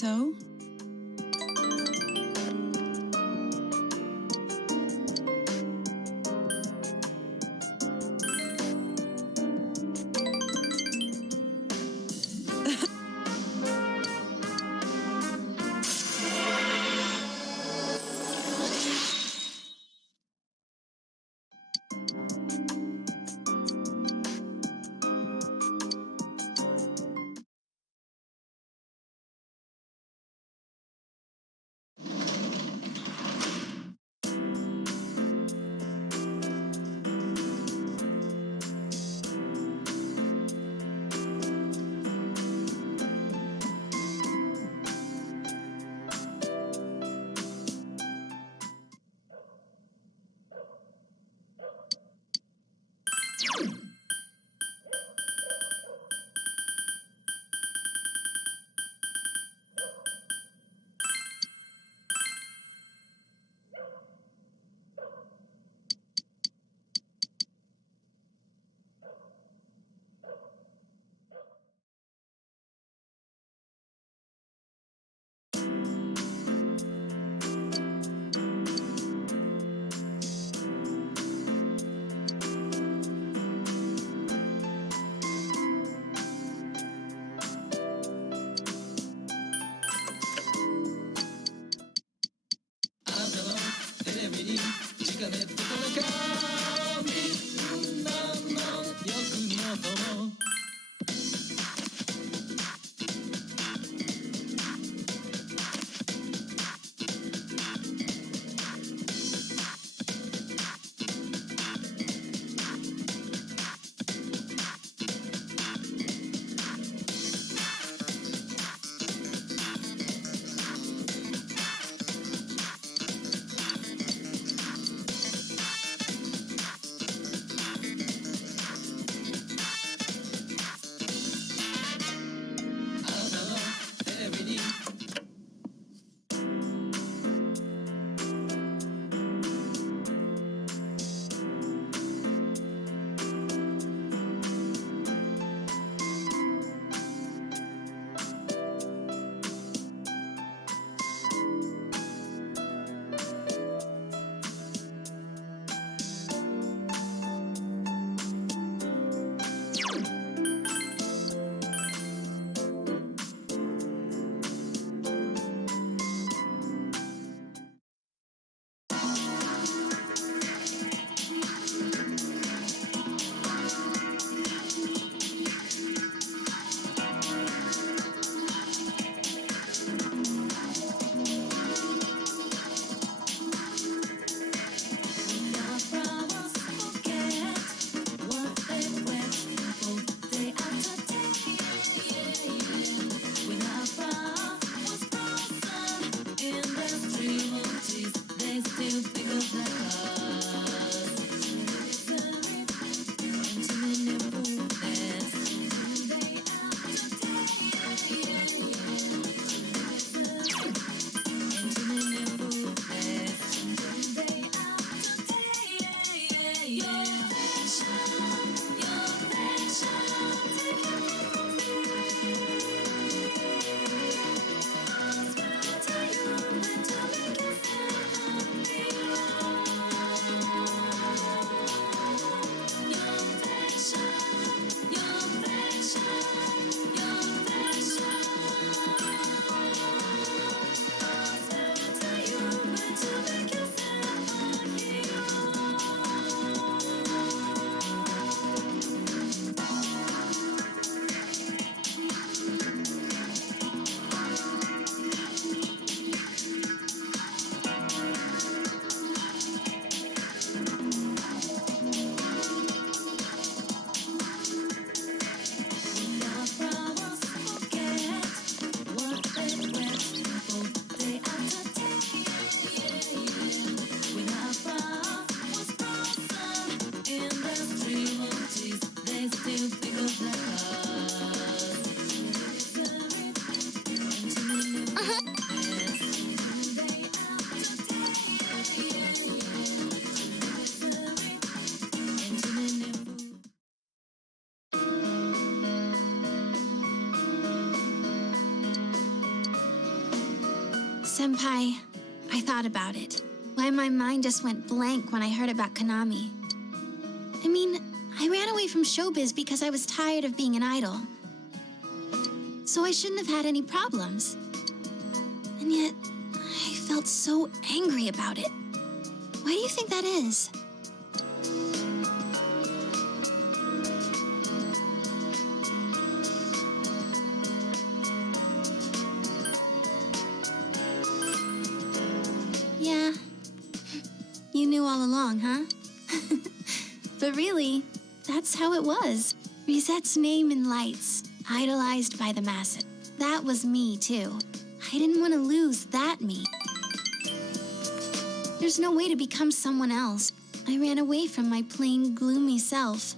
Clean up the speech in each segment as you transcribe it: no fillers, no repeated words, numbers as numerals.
so? Senpai, I thought about it. Why my mind just went blank when I heard about Konami. I mean, I ran away from showbiz because I was tired of being an idol. So I shouldn't have had any problems. And yet, I felt so angry about it. Why do you think that is? Yeah. You knew all along, huh? But really, that's how it was. Rizette's name in lights, idolized by the masses. That was me, too. I didn't want to lose that me. There's no way to become someone else. I ran away from my plain, gloomy self.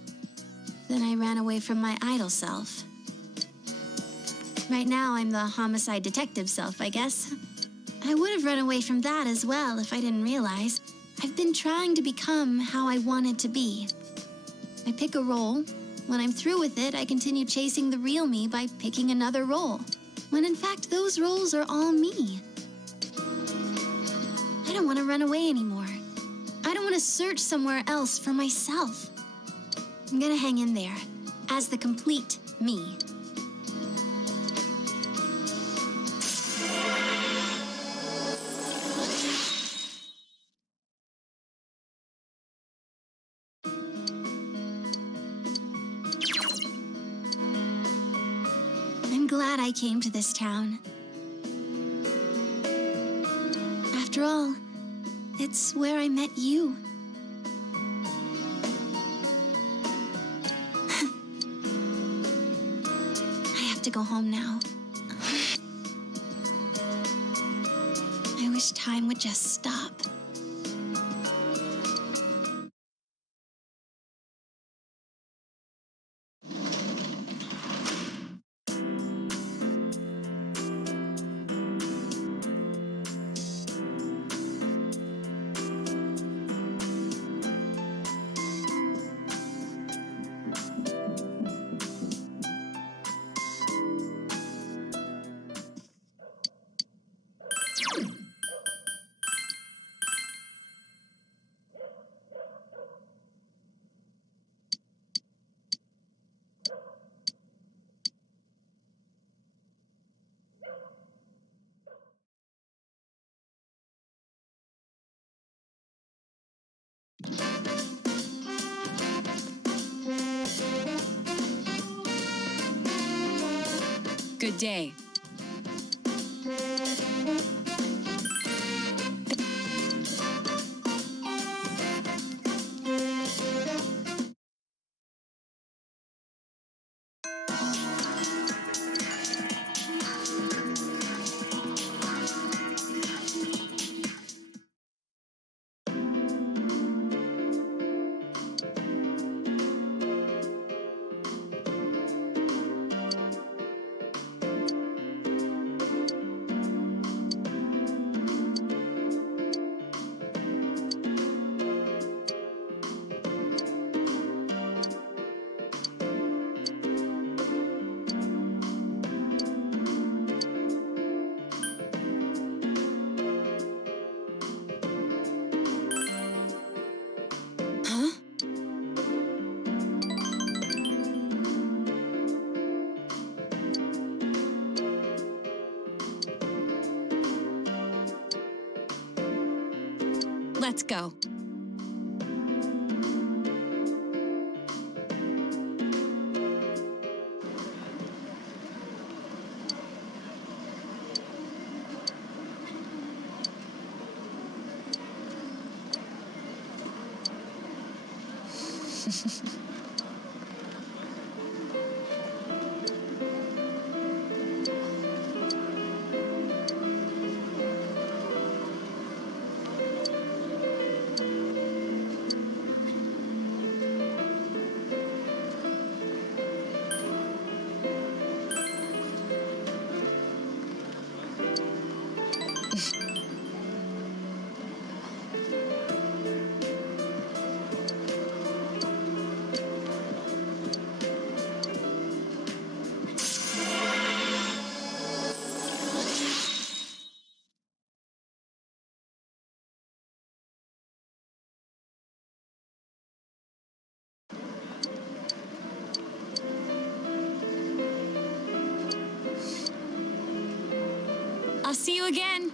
Then I ran away from my idol self. Right now, I'm the homicide detective self, I guess. I would have run away from that as well if I didn't realize. I've been trying to become how I wanted to be. I pick a role. When I'm through with it, I continue chasing the real me by picking another role. When in fact, those roles are all me. I don't want to run away anymore. I don't want to search somewhere else for myself. I'm gonna hang in there as the complete me. I'm glad I came to this town. After all, it's where I met you. I have to go home now. I wish time would just stop. Good day. Let's go. I'll see you again.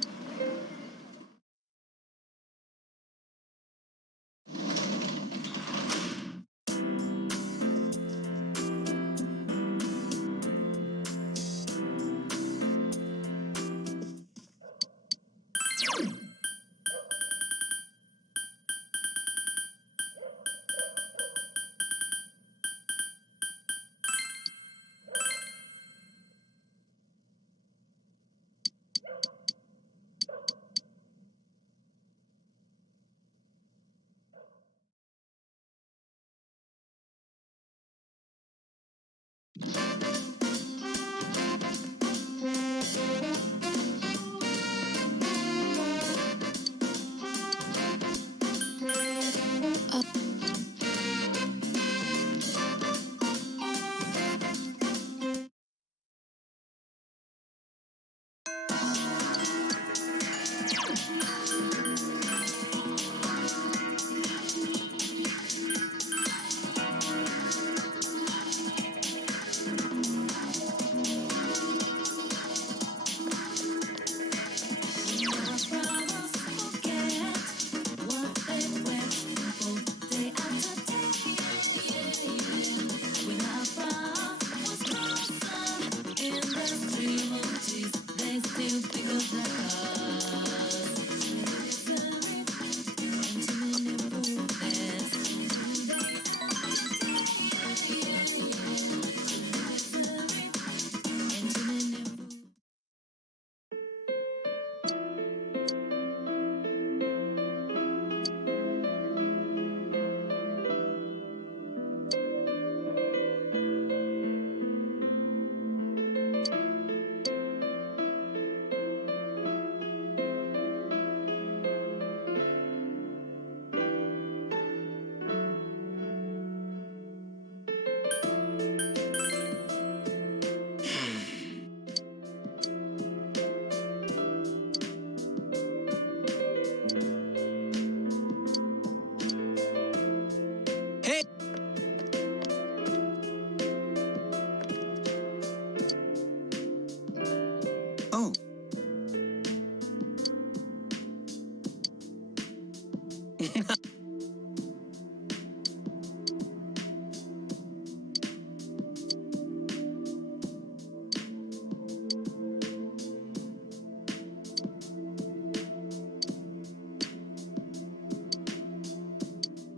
Hey! Oh.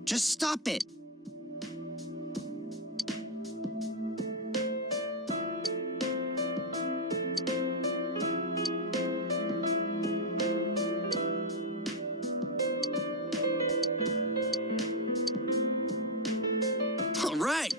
Just stop it. All right.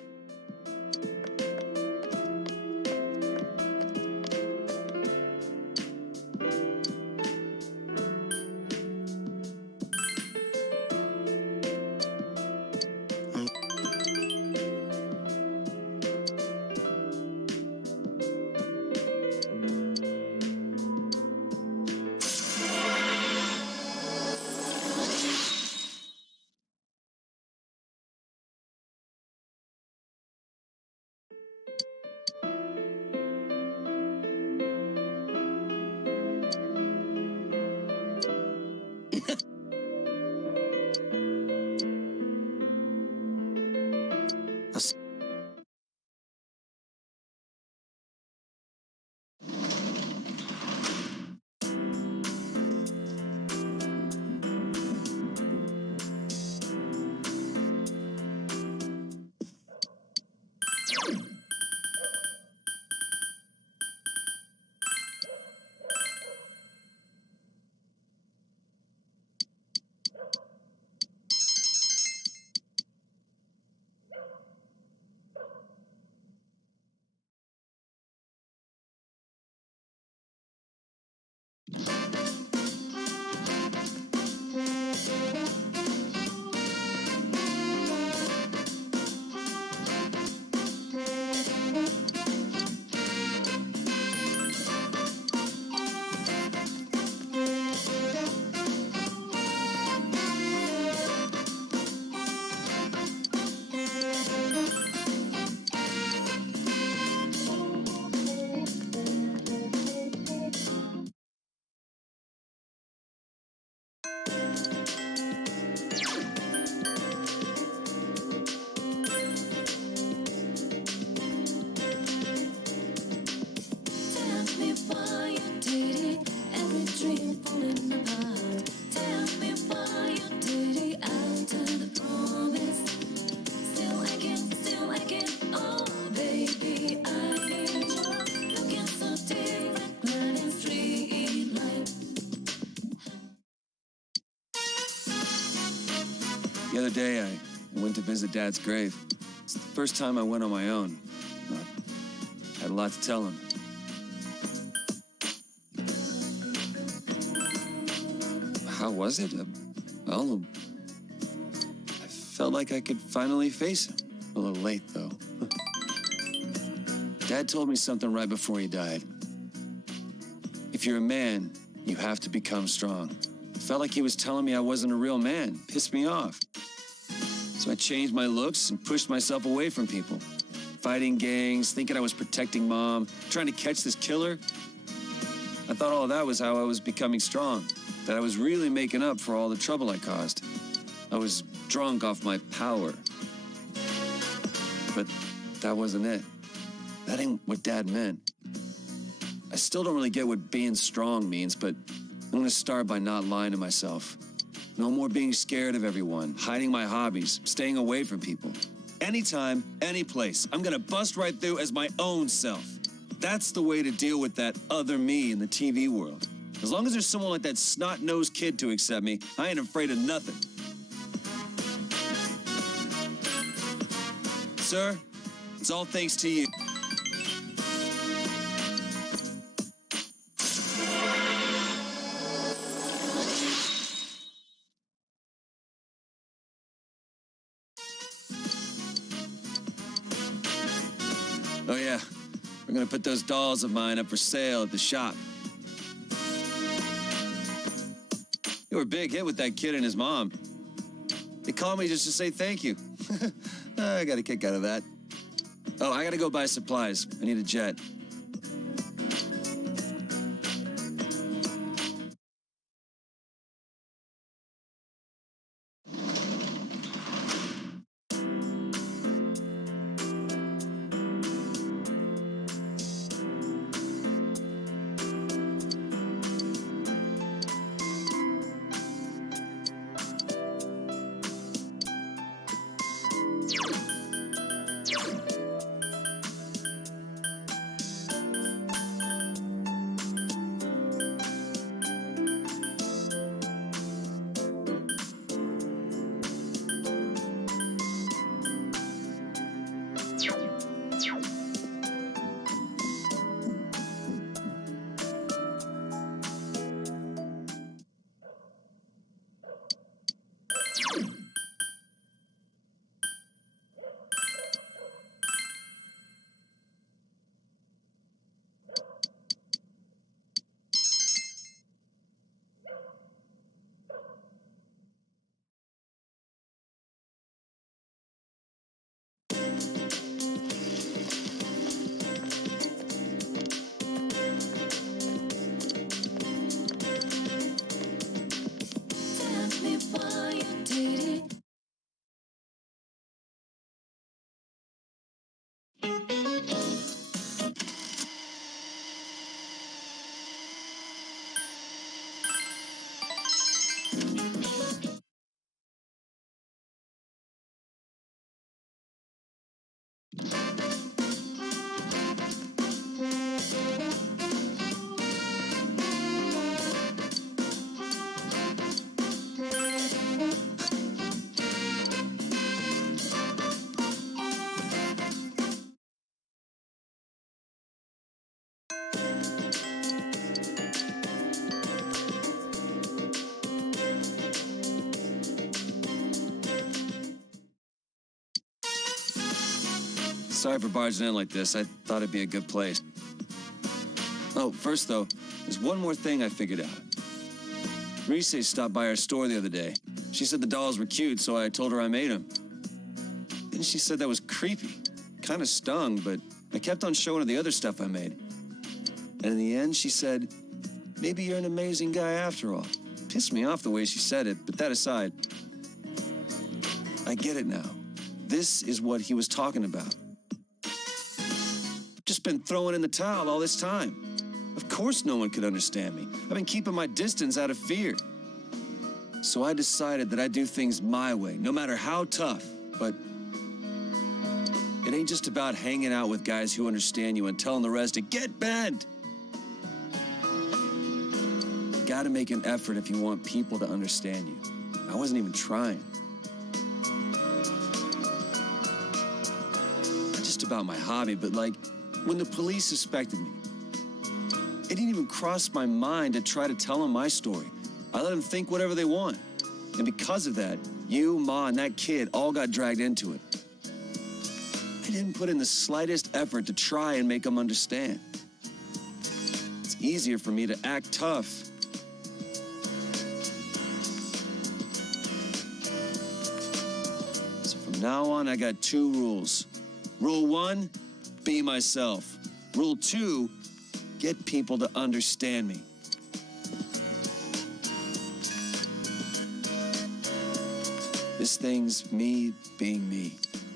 The other day, I went to visit Dad's grave. It's the first time I went on my own. I had a lot to tell him. How was it? Well, I felt like I could finally face him. A little late, though. Dad told me something right before he died. If you're a man, you have to become strong. Felt like he was telling me I wasn't a real man. Pissed me off. So I changed my looks and pushed myself away from people. Fighting gangs, thinking I was protecting Mom, trying to catch this killer. I thought all of that was how I was becoming strong. That I was really making up for all the trouble I caused. I was drunk off my power. But that wasn't it. That ain't what Dad meant. I still don't really get what being strong means, but I'm gonna start by not lying to myself. No more being scared of everyone, hiding my hobbies, staying away from people. Anytime, any place, I'm gonna bust right through as my own self. That's the way to deal with that other me in the TV world. As long as there's someone like that snot-nosed kid to accept me, I ain't afraid of nothing. Sir, it's all thanks to you. Oh yeah, we're gonna put those dolls of mine up for sale at the shop. You were a big hit with that kid and his mom. They called me just to say thank you. I got a kick out of that. Oh, I gotta go buy supplies. I need a jet. Sorry for barging in like this. I thought it'd be a good place. Oh, first though, there's one more thing I figured out. Reese stopped by our store the other day. She said the dolls were cute, so I told her I made them. Then she said that was creepy. Kind of stung, but I kept on showing her the other stuff I made. And in the end, she said, maybe you're an amazing guy after all. Pissed me off the way she said it, but that aside, I get it now. This is what he was talking about. Just been throwing in the towel all this time. Of course no one could understand me. I've been keeping my distance out of fear. So I decided that I'd do things my way, no matter how tough. But it ain't just about hanging out with guys who understand you and telling the rest to get bent. Gotta make an effort if you want people to understand you. I wasn't even trying. just about my hobby, but like, when the police suspected me, it didn't even cross my mind to try to tell them my story. I let them think whatever they want. And because of that, you, Ma, and that kid all got dragged into it. I didn't put in the slightest effort to try and make them understand. It's easier for me to act tough. So from now on, I got 2 rules. Rule 1, be myself. Rule 2, get people to understand me. This thing's me being me.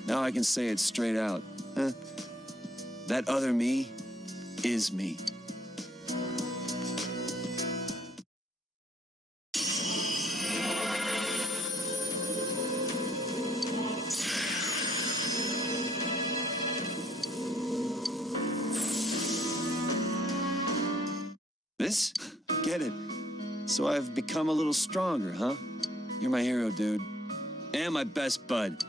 Now I can say it straight out. That other me is me. This? Get it. So I've become a little stronger, huh? You're my hero, dude. And my best bud.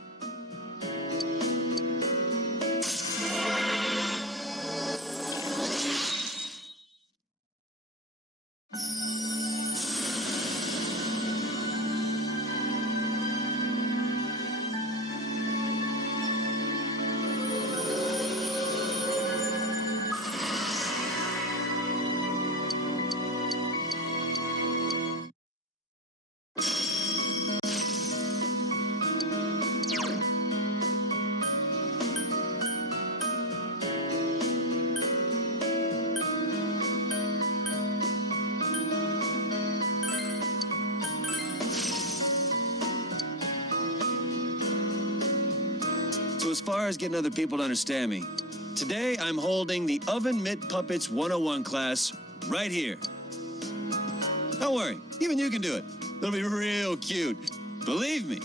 So as far as getting other people to understand me, today I'm holding the Oven Mitt Puppets 101 class right here. Don't worry, even you can do it. It'll be real cute. Believe me.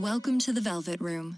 Welcome to the Velvet Room.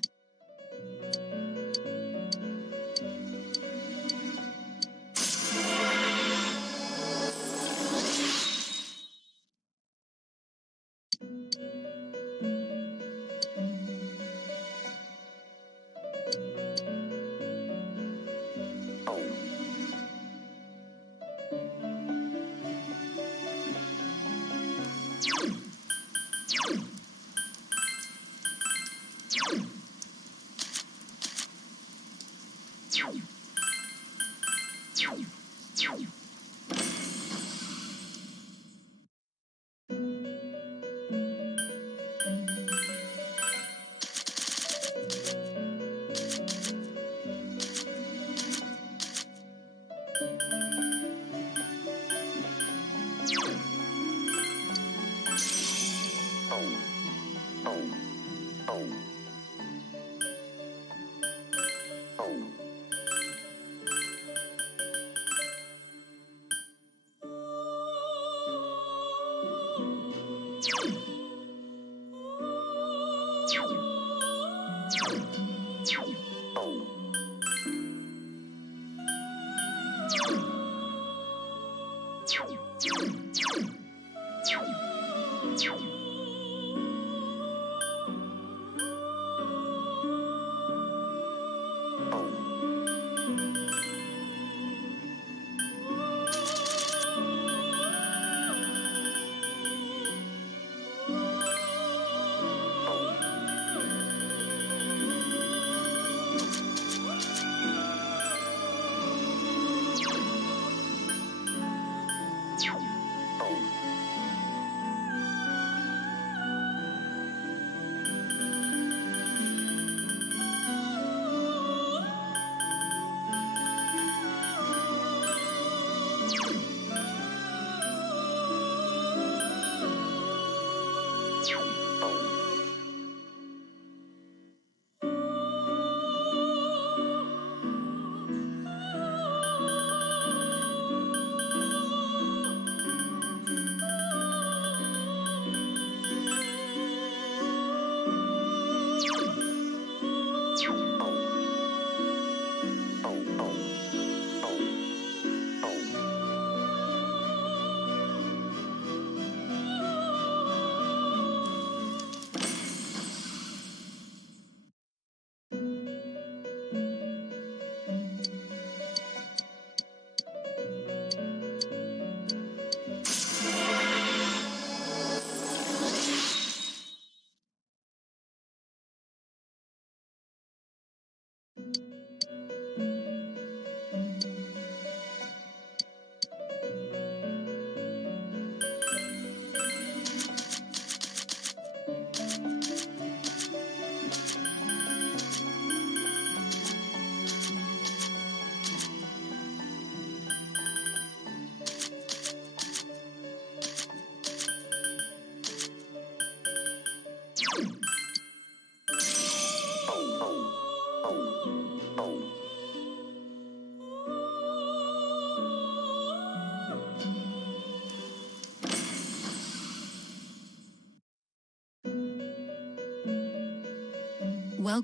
Well,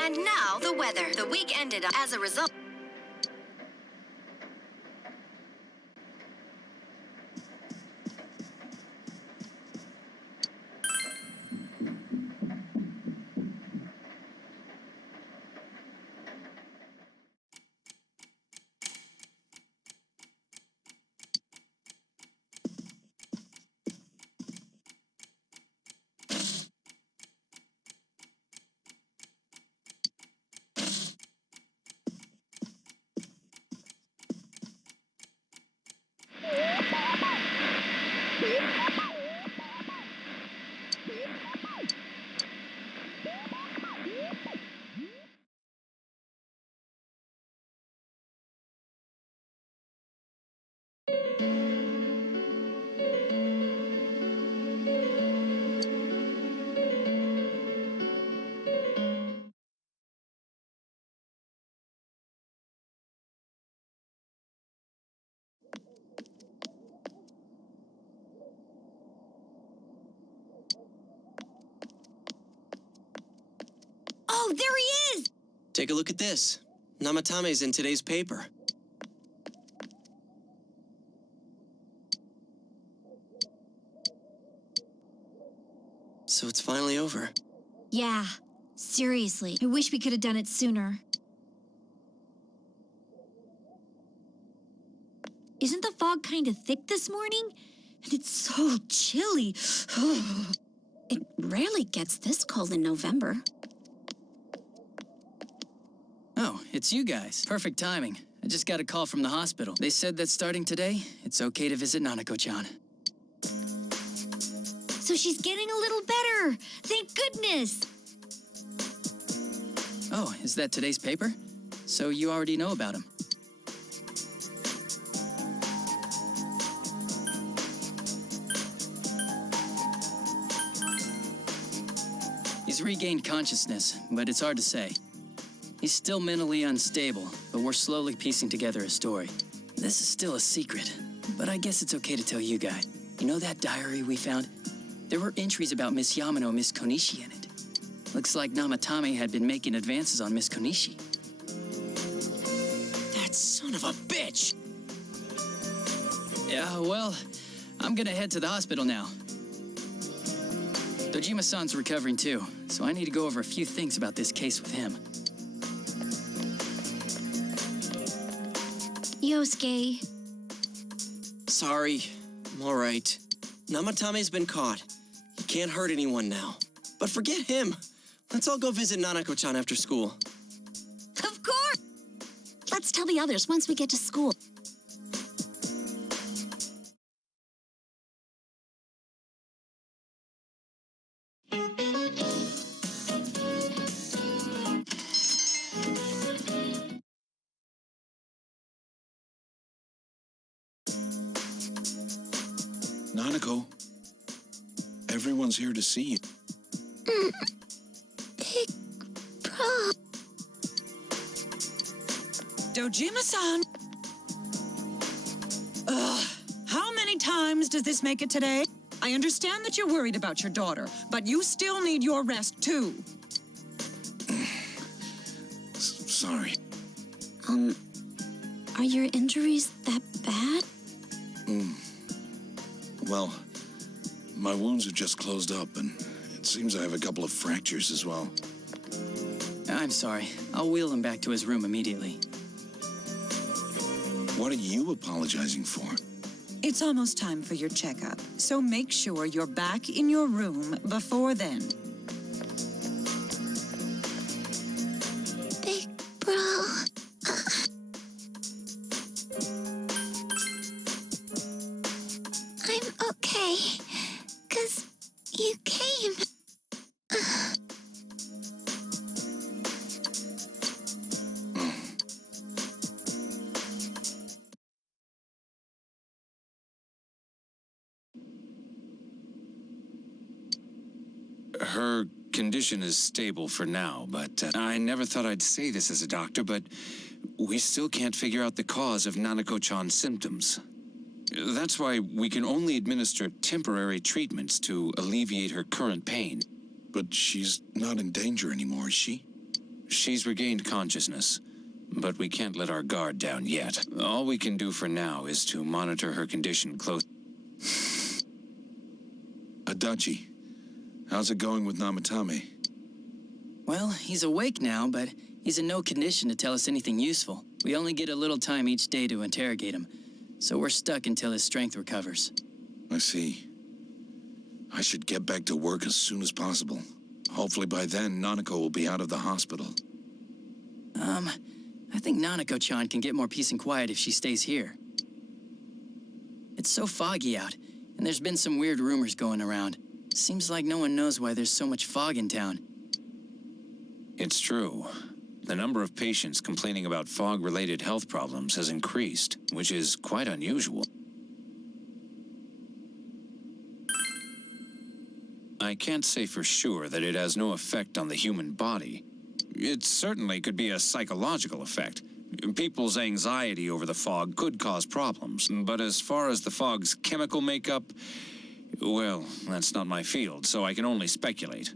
And now the weather. The week ended as a result. Oh, there he is! Take a look at this. Namatame's in today's paper. So it's finally over. Yeah, seriously. I wish we could have done it sooner. Isn't the fog kind of thick this morning? And it's so chilly. It rarely gets this cold in November. Oh, it's you guys. Perfect timing. I just got a call from the hospital. They said that starting today, it's okay to visit Nanako-chan. So she's getting a little better. Thank goodness. Oh, is that today's paper? So you already know about him. He's regained consciousness, but it's hard to say. He's still mentally unstable, but we're slowly piecing together a story. This is still a secret, but I guess it's okay to tell you guys. You know that diary we found? There were entries about Miss Yamano and Miss Konishi in it. Looks like Namatame had been making advances on Miss Konishi. That son of a bitch! Yeah, well, I'm gonna head to the hospital now. Dojima-san's recovering too, so I need to go over a few things about this case with him. Yosuke, Sorry. I'm all right. Namatame's been caught. He can't hurt anyone now. But forget him. Let's all go visit Nanako-chan after school. of course! Let's tell the others once we get to school. Nanako, everyone's here to see you. Big Bro. Dojima-san! How many times does this make it today? I understand that you're worried about your daughter, but you still need your rest, too. Sorry. Are your injuries that bad? Well, my wounds have just closed up, and it seems I have a couple of fractures as well. I'm sorry. I'll wheel him back to his room immediately. What are you apologizing for? It's almost time for your checkup, so make sure you're back in your room before then. Big Bro. I'm okay, 'cause you came. Her condition is stable for now, but I never thought I'd say this as a doctor, but we still can't figure out the cause of Nanako-chan's symptoms. That's why we can only administer temporary treatments to alleviate her current pain. But she's not in danger anymore, is she? She's regained consciousness, but we can't let our guard down yet. All we can do for now is to monitor her condition closely. Adachi, how's it going with Namatame? Well, he's awake now, but he's in no condition to tell us anything useful. We only get a little time each day to interrogate him, so we're stuck until his strength recovers. I see. I should get back to work as soon as possible. Hopefully by then, Nanako will be out of the hospital. I think Nanako-chan can get more peace and quiet if she stays here. It's so foggy out, and there's been some weird rumors going around. Seems like no one knows why there's so much fog in town. It's true. The number of patients complaining about fog-related health problems has increased, which is quite unusual. I can't say for sure that it has no effect on the human body. It certainly could be a psychological effect. People's anxiety over the fog could cause problems, but as far as the fog's chemical makeup, well, that's not my field, so I can only speculate.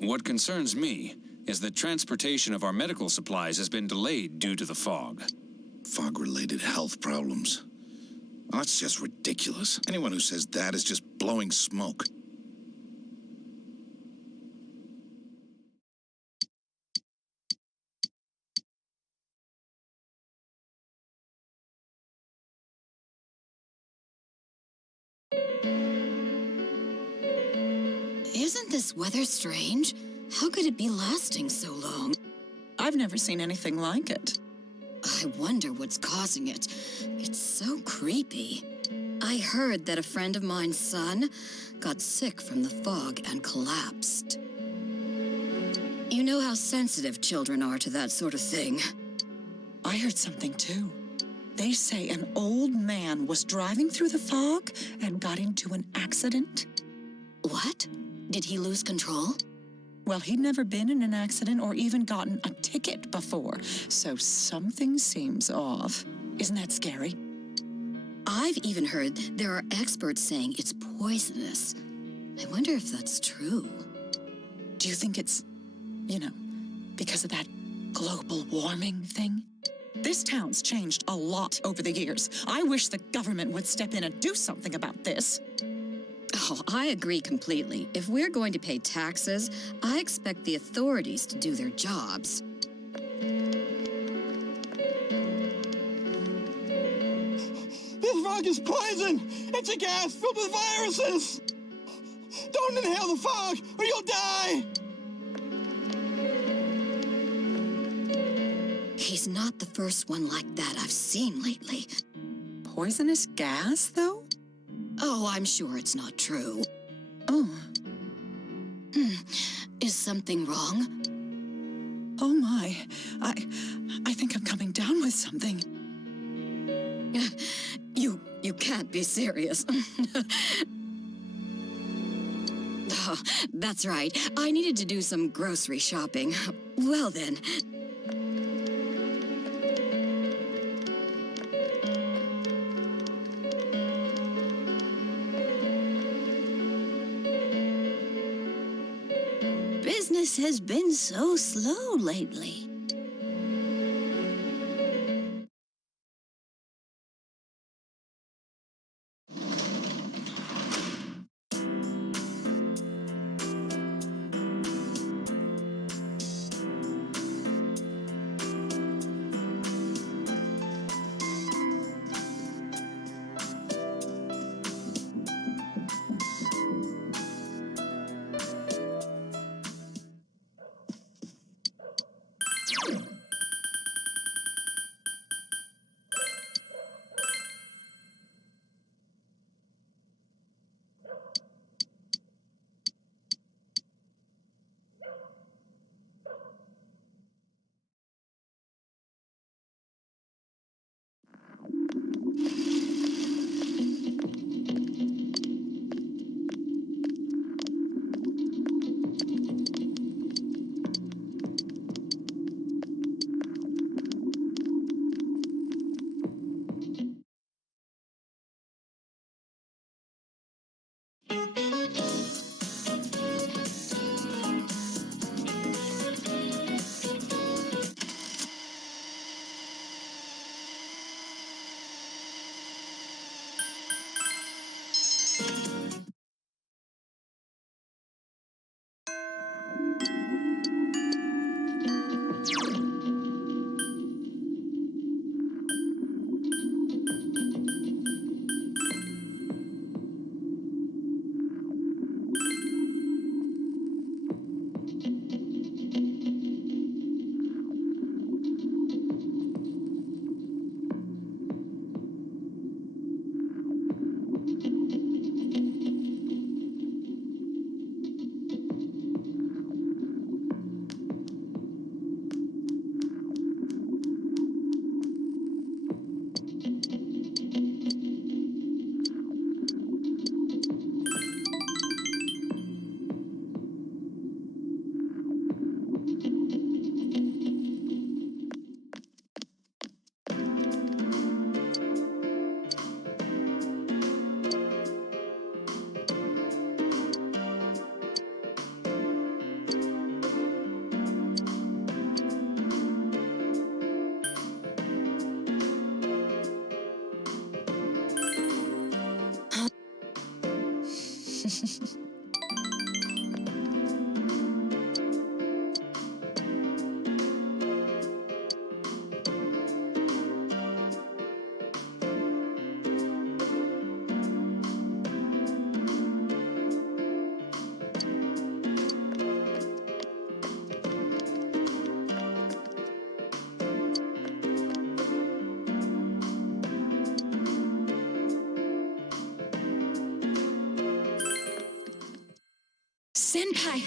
What concerns me is that transportation of our medical supplies has been delayed due to the fog. Fog-related health problems. Oh, that's just ridiculous. Anyone who says that is just blowing smoke. Isn't this weather strange? How could it be lasting so long? I've never seen anything like it. I wonder what's causing it. It's so creepy. I heard that a friend of mine's son got sick from the fog and collapsed. You know how sensitive children are to that sort of thing. I heard something too. They say an old man was driving through the fog and got into an accident. What? Did he lose control? Well, he'd never been in an accident or even gotten a ticket before, so something seems off. Isn't that scary? I've even heard there are experts saying it's poisonous. I wonder if that's true. Do you think it's, because of that global warming thing? This town's changed a lot over the years. I wish the government would step in and do something about this. Oh, I agree completely. If we're going to pay taxes, I expect the authorities to do their jobs. This fog is poison! It's a gas filled with viruses! Don't inhale the fog, or you'll die! He's not the first one like that I've seen lately. Poisonous gas, though? Oh, I'm sure it's not true. Oh. Is something wrong? Oh my. I think I'm coming down with something. You can't be serious. Oh, that's right. I needed to do some grocery shopping. Well then. Business has been so slow lately. Senpai!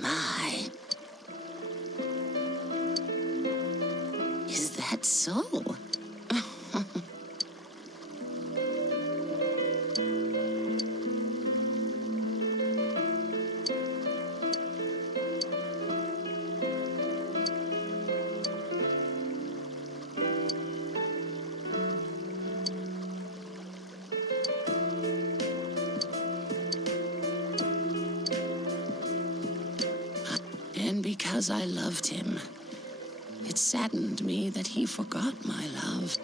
my. Is that so? And because I loved him, it saddened me that he forgot my love.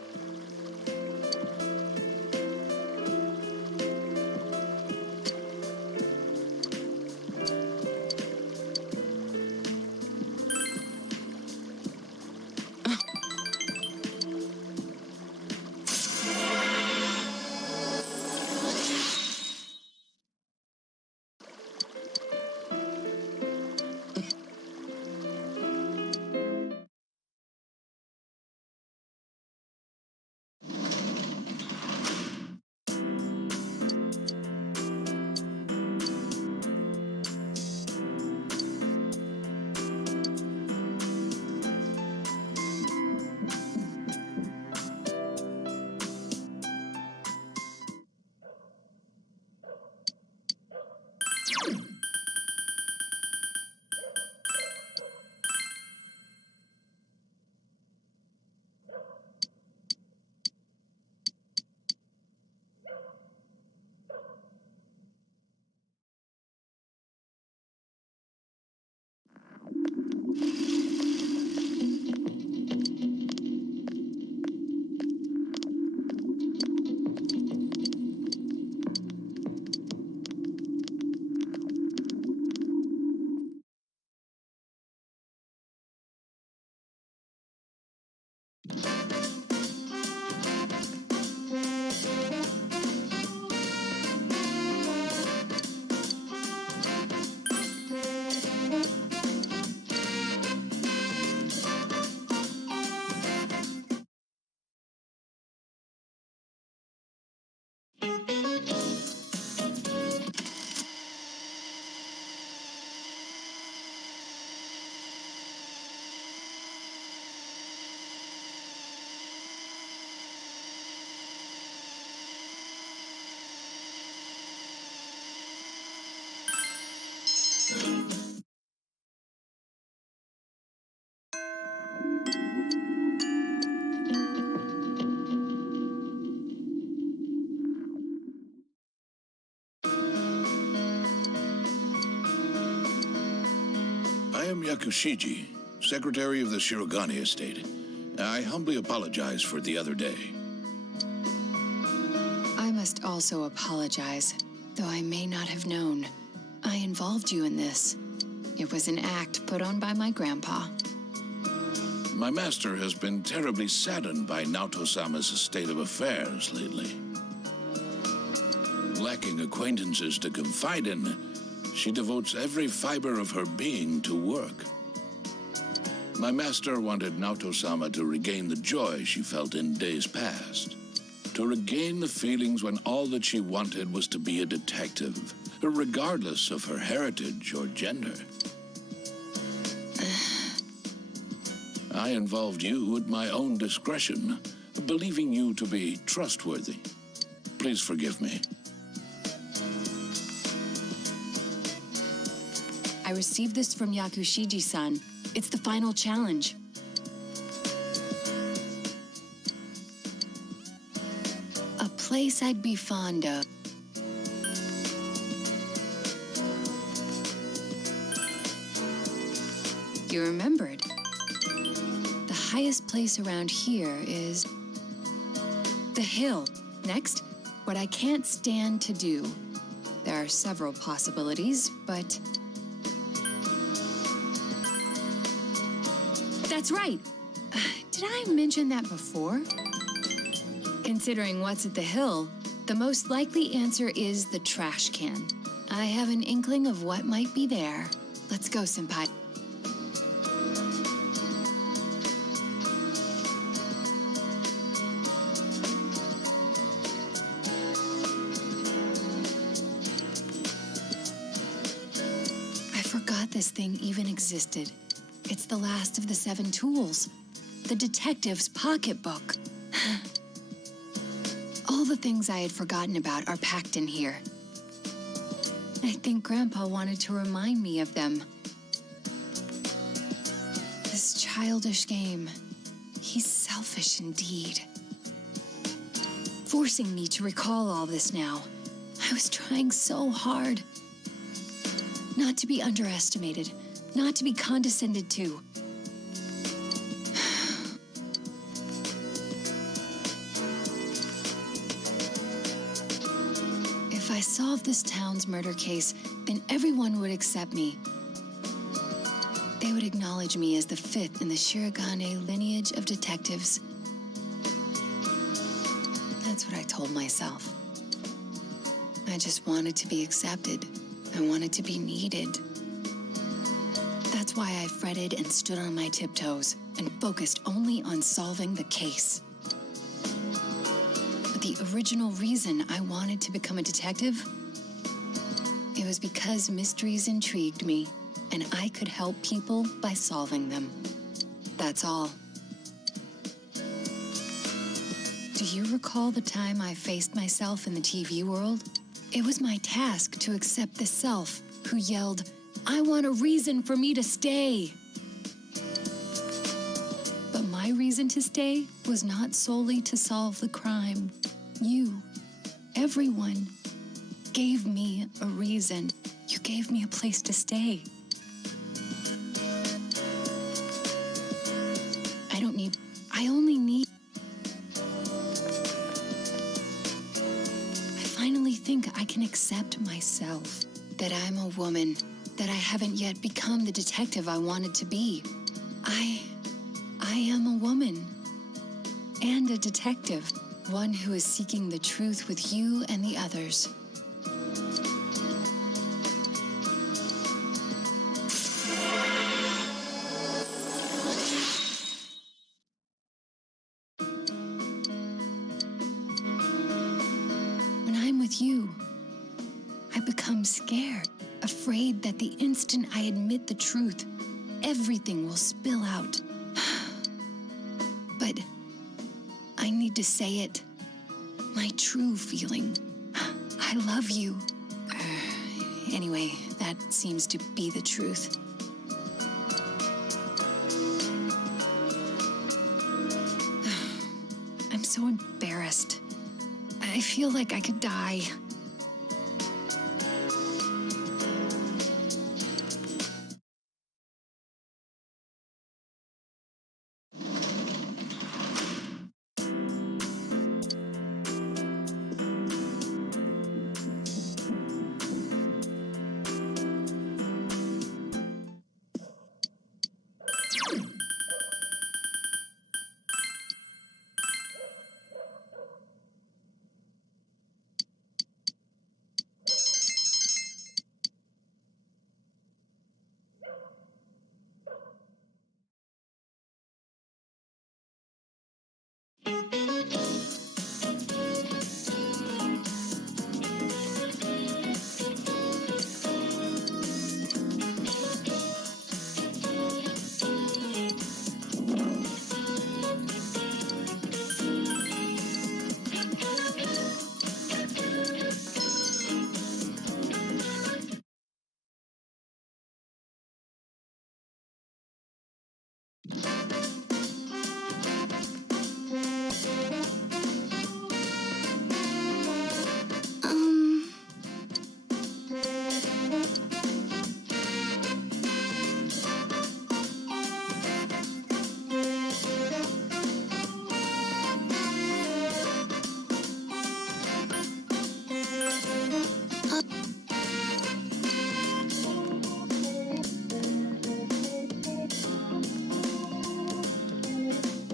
I am Yakushiji, Secretary of the Shirogane Estate. I humbly apologize for the other day. I must also apologize, though I may not have known. I involved you in this. It was an act put on by my grandpa. My master has been terribly saddened by Naoto-sama's state of affairs lately. Lacking acquaintances to confide in, she devotes every fiber of her being to work. My master wanted Naoto-sama to regain the joy she felt in days past. To regain the feelings when all that she wanted was to be a detective, regardless of her heritage or gender. I involved you at my own discretion, believing you to be trustworthy. Please forgive me. I received this from Yakushiji-san. It's the final challenge. A place I'd be fond of. You remembered. The highest place around here is the hill. Next, what I can't stand to do. There are several possibilities, but that's right. Did I mention that before? Considering what's at the hill, the most likely answer is the trash can. I have an inkling of what might be there. Let's go, Senpai. I forgot this thing even existed. It's the last of the 7 tools. The detective's pocketbook. All the things I had forgotten about are packed in here. I think Grandpa wanted to remind me of them. This childish game. He's selfish indeed. Forcing me to recall all this now. I was trying so hard. Not to be underestimated, not to be condescended to. If I solved this town's murder case, then everyone would accept me. They would acknowledge me as the 5th in the Shirogane lineage of detectives. That's what I told myself. I just wanted to be accepted. I wanted to be needed. That's why I fretted and stood on my tiptoes and focused only on solving the case. But the original reason I wanted to become a detective, it was because mysteries intrigued me and I could help people by solving them. That's all. Do you recall the time I faced myself in the TV world? It was my task to accept the self who yelled, "I want a reason for me to stay." But my reason to stay was not solely to solve the crime. You, everyone, gave me a reason. You gave me a place to stay. I only need... I finally think I can accept myself. That I'm a woman. That I haven't yet become the detective I wanted to be. I am a woman. And a detective. One who is seeking the truth with you and the others. With you, I become scared, afraid that the instant I admit the truth, everything will spill out. But I need to say it, my true feeling. I love you. Anyway, that seems to be the truth. I'm so embarrassed. I feel like I could die.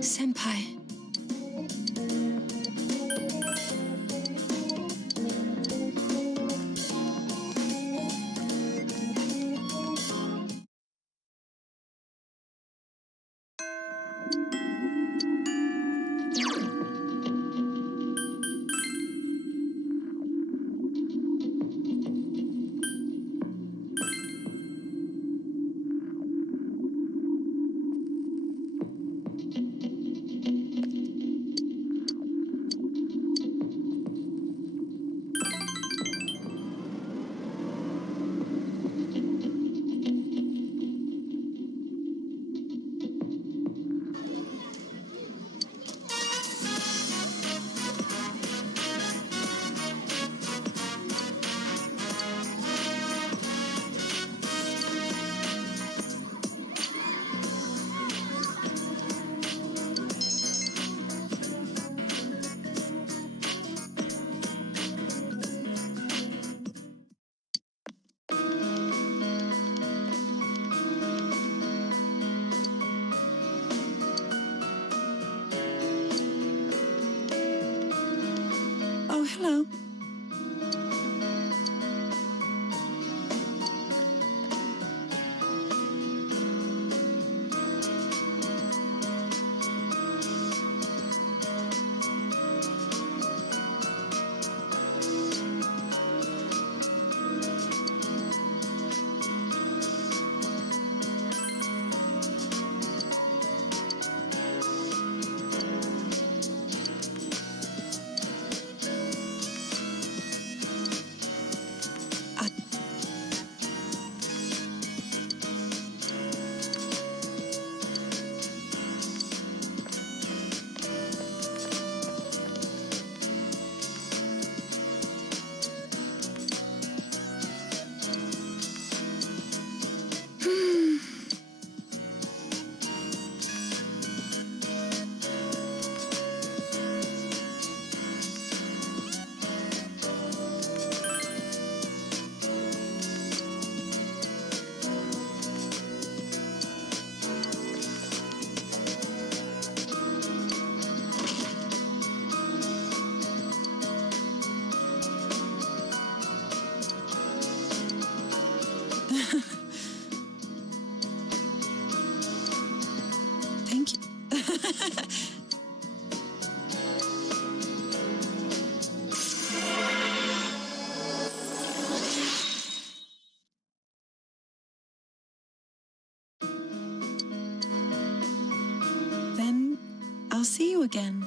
Senpai. hello. Thank you. Then I'll see you again.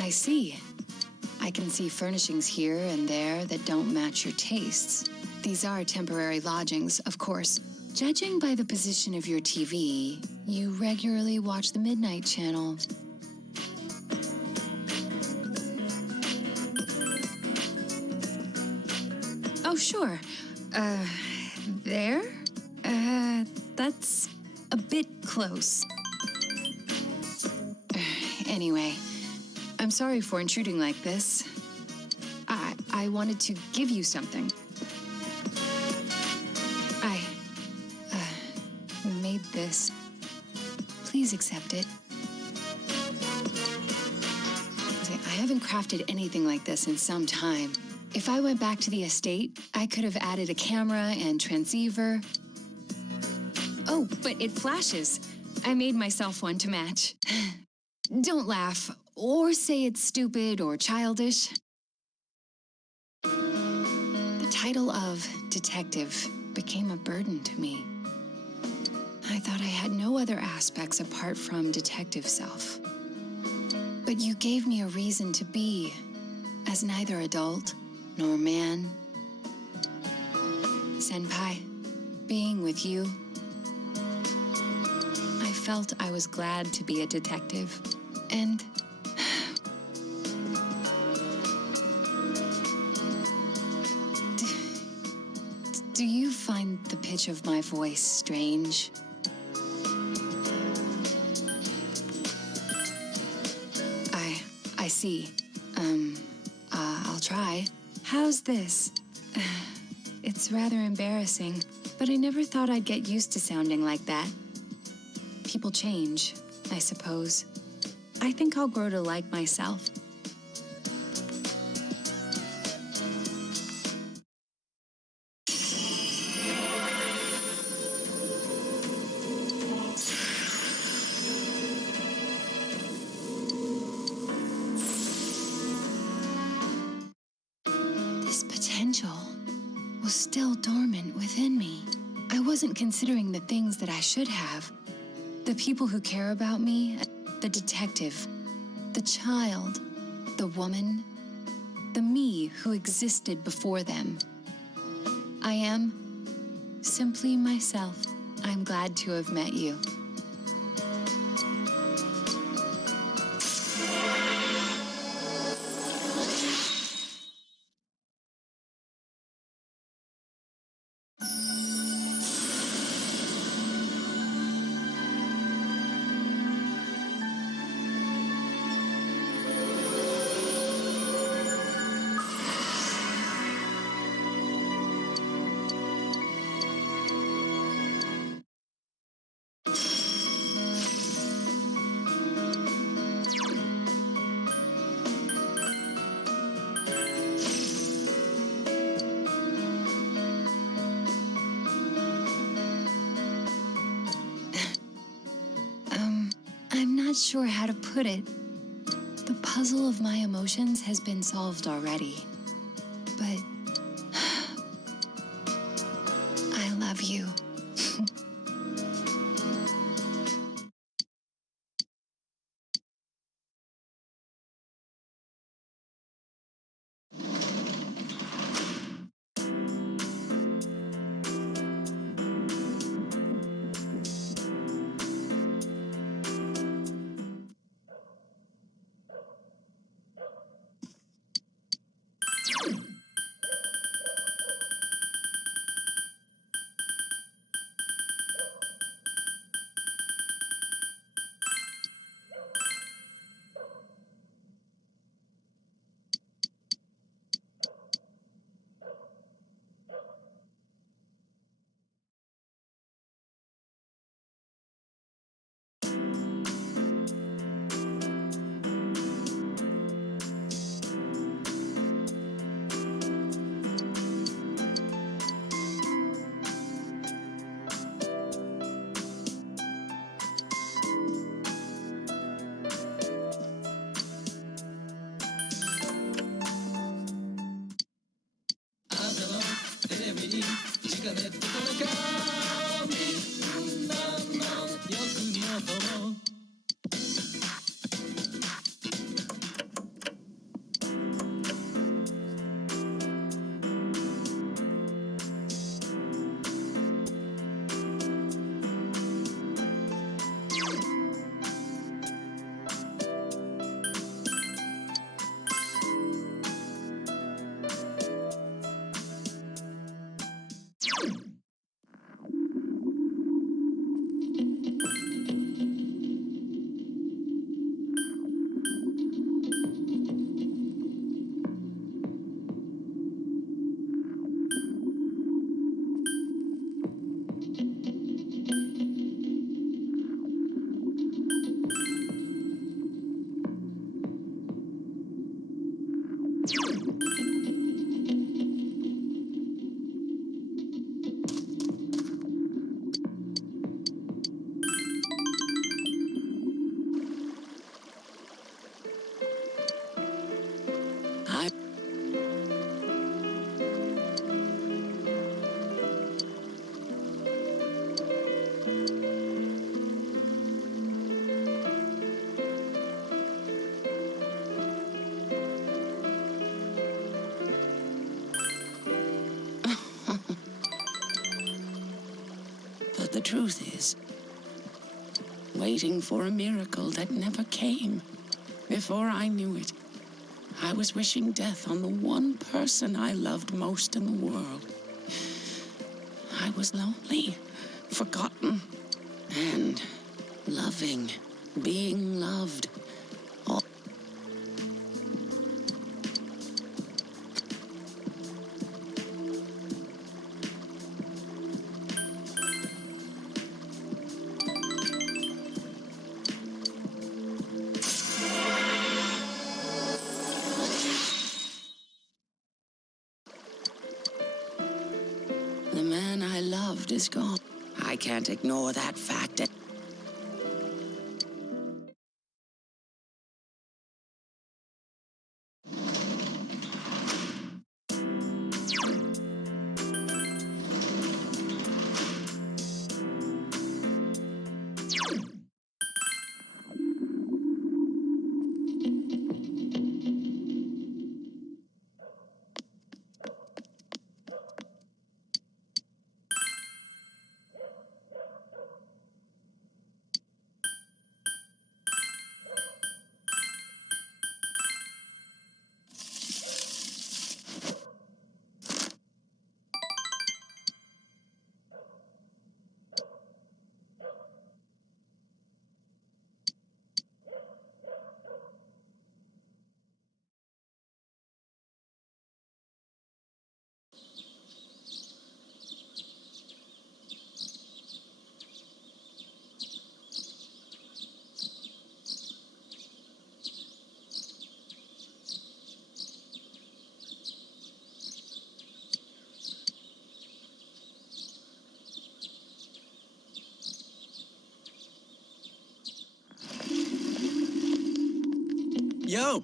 I see. I can see furnishings here and there that don't match your tastes. These are temporary lodgings, of course. Judging by the position of your TV, you regularly watch the Midnight Channel. Oh, sure. There? That's a bit close. Anyway, I'm sorry for intruding like this. I wanted to give you something. I made this. Please accept it. See, I haven't crafted anything like this in some time. If I went back to the estate, I could have added a camera and transceiver. Oh, but it flashes. I made myself one to match. Don't laugh, or say it's stupid or childish. The title of detective became a burden to me. I thought I had no other aspects apart from detective self. But you gave me a reason to be, as neither adult nor man. Senpai, being with you, I felt I was glad to be a detective. And do you find the pitch of my voice strange? I see. I'll try. How's this? It's rather embarrassing, but I never thought I'd get used to sounding like that. People change, I suppose. I think I'll grow to like myself. This potential was still dormant within me. I wasn't considering the things that I should have. The people who care about me, the detective, the child, the woman, the me who existed before them. I am simply myself. I'm glad to have met you. I'm not sure how to put it. The puzzle of my emotions has been solved already. But I love you. But the truth is, waiting for a miracle that never came. Before I knew it, I was wishing death on the one person I loved most in the world. I was lonely, forgotten, and loving, being loved. All the man I loved is gone. I can't ignore that fact. Yo!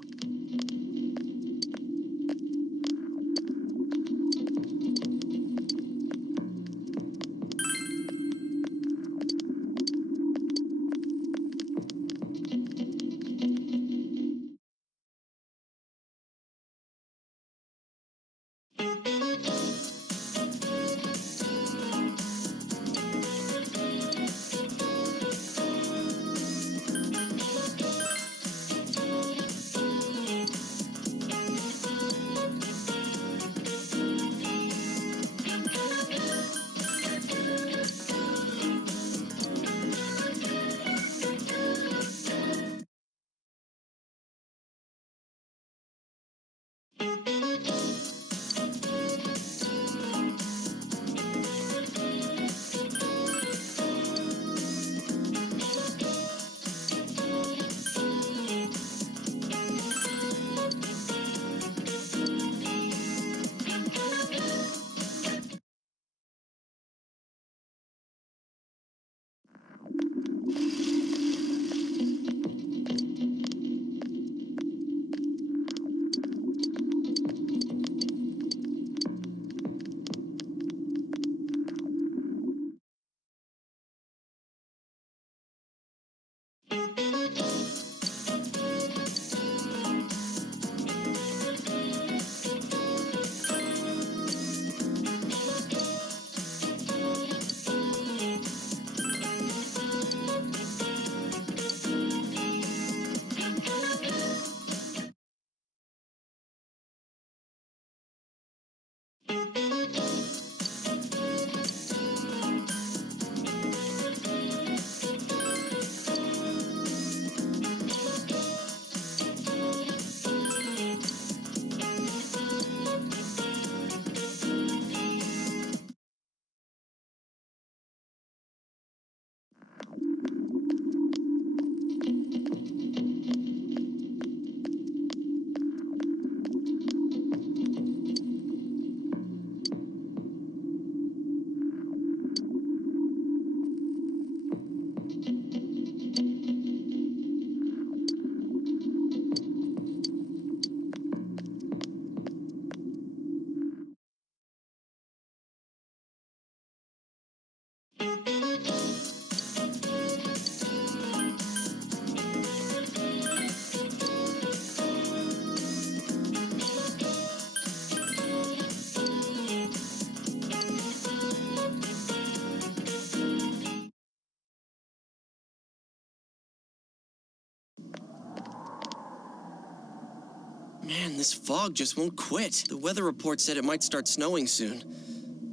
Man, this fog just won't quit. The weather report said it might start snowing soon.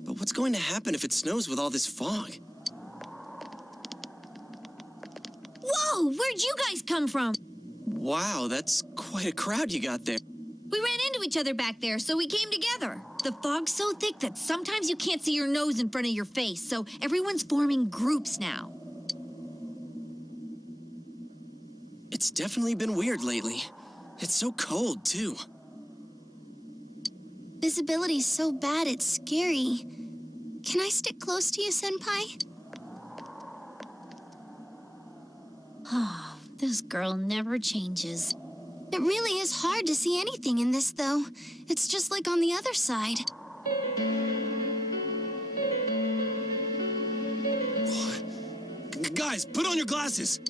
But what's going to happen if it snows with all this fog? Whoa! Where'd you guys come from? Wow, that's quite a crowd you got there. We ran into each other back there, so we came together. The fog's so thick that sometimes you can't see your nose in front of your face, so everyone's forming groups now. It's definitely been weird lately. It's so cold, too. Visibility's so bad it's scary. Can I stick close to you, Senpai? Oh, this girl never changes. It really is hard to see anything in this, though. It's just like on the other side. Guys, put on your glasses!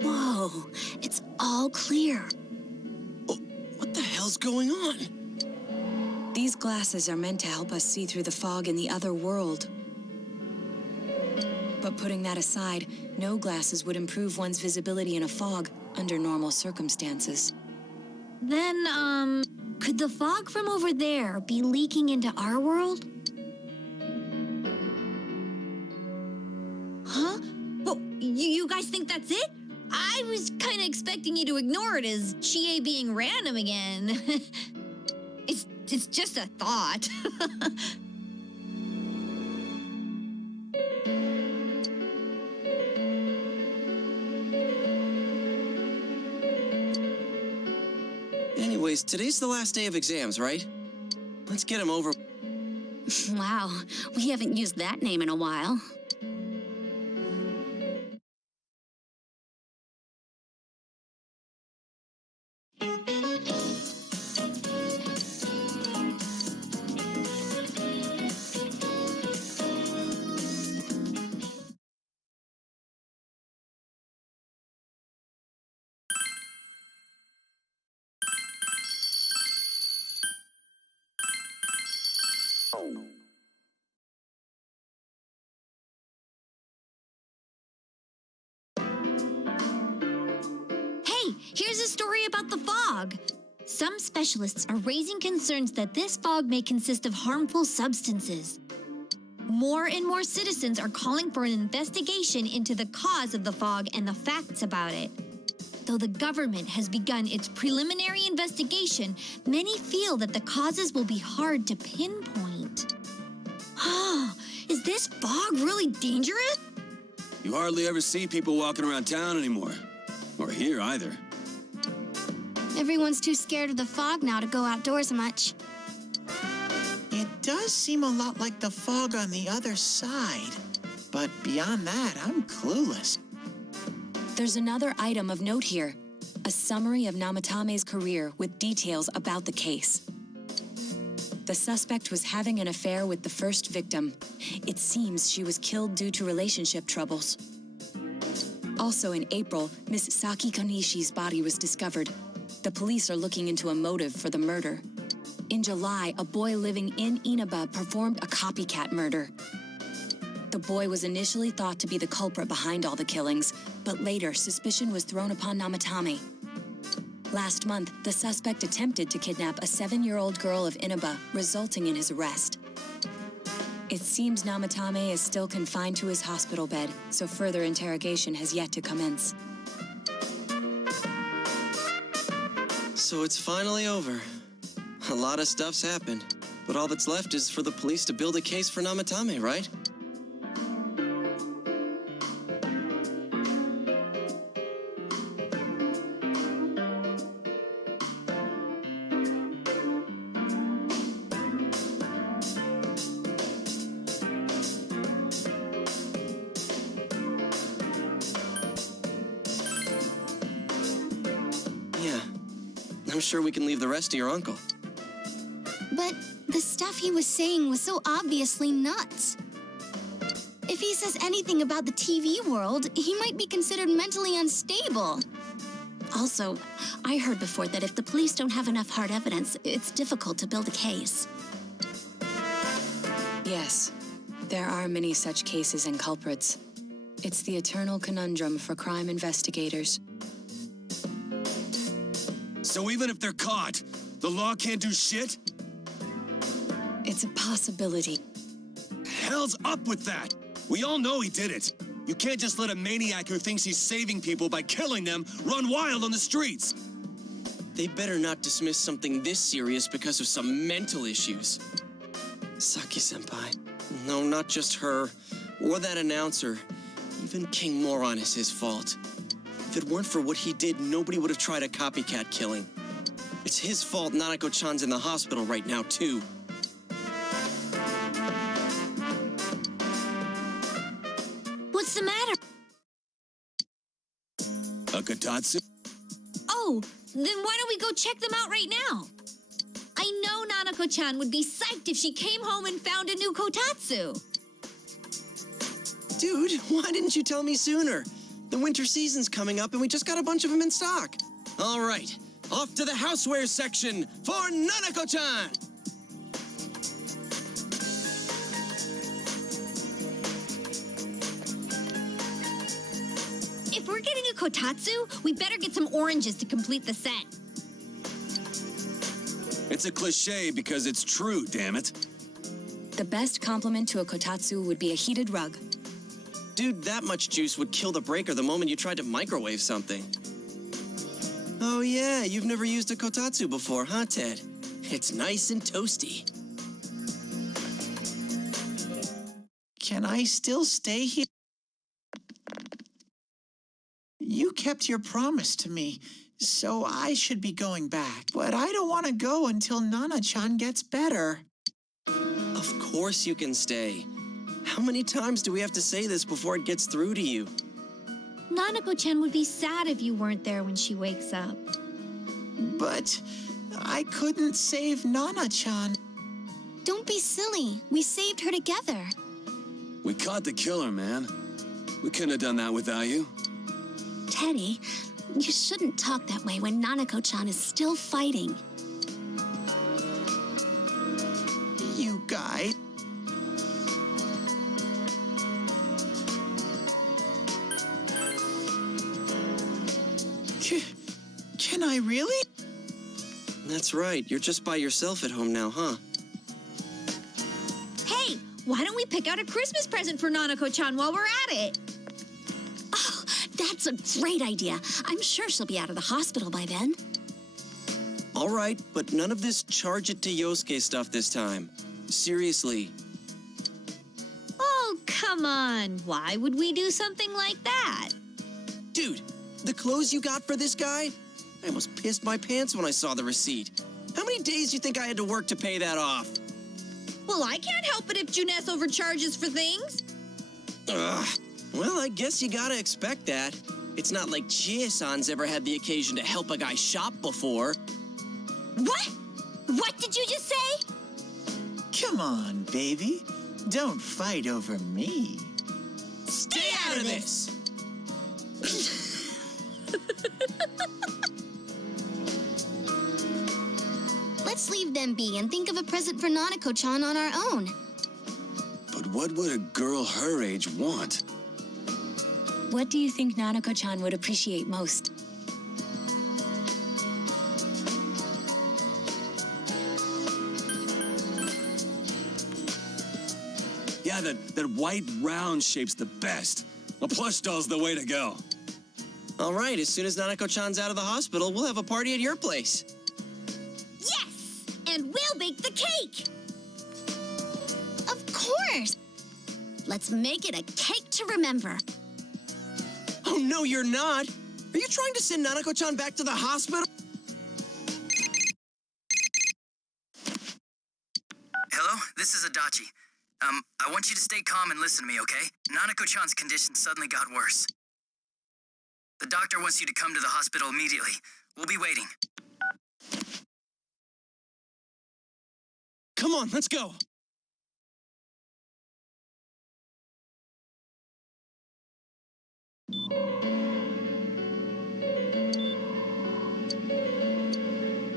Whoa, it's all clear. What the hell's going on? These glasses are meant to help us see through the fog in the other world. But putting that aside, no glasses would improve one's visibility in a fog under normal circumstances. Then, could the fog from over there be leaking into our world? Huh? Well, you guys think that's it? I was kind of expecting you to ignore it as Chie being random again. It's just a thought. Anyways, today's the last day of exams, right? Let's get them over. Wow, we haven't used that name in a while. Hey, here's a story about the fog. Some specialists are raising concerns that this fog may consist of harmful substances. More and more citizens are calling for an investigation into the cause of the fog and the facts about it. Though the government has begun its preliminary investigation, many feel that the causes will be hard to pinpoint. Oh, is this fog really dangerous? You hardly ever see people walking around town anymore. Or here either. Everyone's too scared of the fog now to go outdoors much. It does seem a lot like the fog on the other side. But beyond that, I'm clueless. There's another item of note here. A summary of Namatame's career with details about the case. The suspect was having an affair with the first victim. It seems she was killed due to relationship troubles. Also in April, Miss Saki Konishi's body was discovered. The police are looking into a motive for the murder. In July, a boy living in Inaba performed a copycat murder. The boy was initially thought to be the culprit behind all the killings, but later suspicion was thrown upon Namatame. Last month, the suspect attempted to kidnap a 7-year-old girl of Inaba, resulting in his arrest. It seems Namatame is still confined to his hospital bed, so further interrogation has yet to commence. So it's finally over. A lot of stuff's happened, but all that's left is for the police to build a case for Namatame, right? Yeah. I'm sure we can leave the rest to your uncle. But the stuff he was saying was so obviously nuts. If he says anything about the TV world, he might be considered mentally unstable. Also, I heard before that if the police don't have enough hard evidence, it's difficult to build a case. Yes, there are many such cases and culprits. It's the eternal conundrum for crime investigators. So even if they're caught, the law can't do shit? It's a possibility. Hell's up with that! We all know he did it. You can't just let a maniac who thinks he's saving people by killing them run wild on the streets. They better not dismiss something this serious because of some mental issues. Saki-senpai. No, not just her. Or that announcer. Even King Moron is his fault. If it weren't for what he did, nobody would have tried a copycat killing. It's his fault Nanako-chan's in the hospital right now, too. What's the matter? A Kotatsu? Oh, then why don't we go check them out right now? I know Nanako-chan would be psyched if she came home and found a new Kotatsu. Dude, why didn't you tell me sooner? The winter season's coming up and we just got a bunch of them in stock. All right, off to the houseware section for Nanako-chan! If we're getting a Kotatsu, we better get some oranges to complete the set. It's a cliche because it's true, damn it. The best compliment to a Kotatsu would be a heated rug. Dude, that much juice would kill the breaker the moment you tried to microwave something. Oh yeah, you've never used a Kotatsu before, huh, Ted? It's nice and toasty. Can I still stay here? You kept your promise to me, so I should be going back. But I don't want to go until Nana-chan gets better. Of course you can stay. How many times do we have to say this before it gets through to you? Nanako-chan would be sad if you weren't there when she wakes up. But I couldn't save Nana-chan. Don't be silly. We saved her together. We caught the killer, man. We couldn't have done that without you. Teddy, you shouldn't talk that way when Nanako-chan is still fighting. You guys. Can I really? That's right. You're just by yourself at home now, huh? Hey, why don't we pick out a Christmas present for Nanako-chan while we're at it? Oh, that's a great idea. I'm sure she'll be out of the hospital by then. All right, but none of this charge it to Yosuke stuff this time. Seriously. Oh, come on. Why would we do something like that? Dude, the clothes you got for this guy? I almost pissed my pants when I saw the receipt. How many days do you think I had to work to pay that off? Well, I can't help it if Juness overcharges for things. Ugh. Well, I guess you gotta expect that. It's not like Chie-san's ever had the occasion to help a guy shop before. What? What did you just say? Come on, baby. Don't fight over me. Stay out of this! Let's leave them be and think of a present for Nanako-chan on our own. But what would a girl her age want? What do you think Nanako-chan would appreciate most? Yeah, that white round shape's the best. A plush doll's the way to go. All right, as soon as Nanako-chan's out of the hospital, we'll have a party at your place. Yes! And we'll bake the cake! Of course! Let's make it a cake to remember. Oh, no, you're not. Are you trying to send Nanako-chan back to the hospital? Hello, this is Adachi. I want you to stay calm and listen to me, okay? Nanako-chan's condition suddenly got worse. The doctor wants you to come to the hospital immediately. We'll be waiting. Come on, let's go.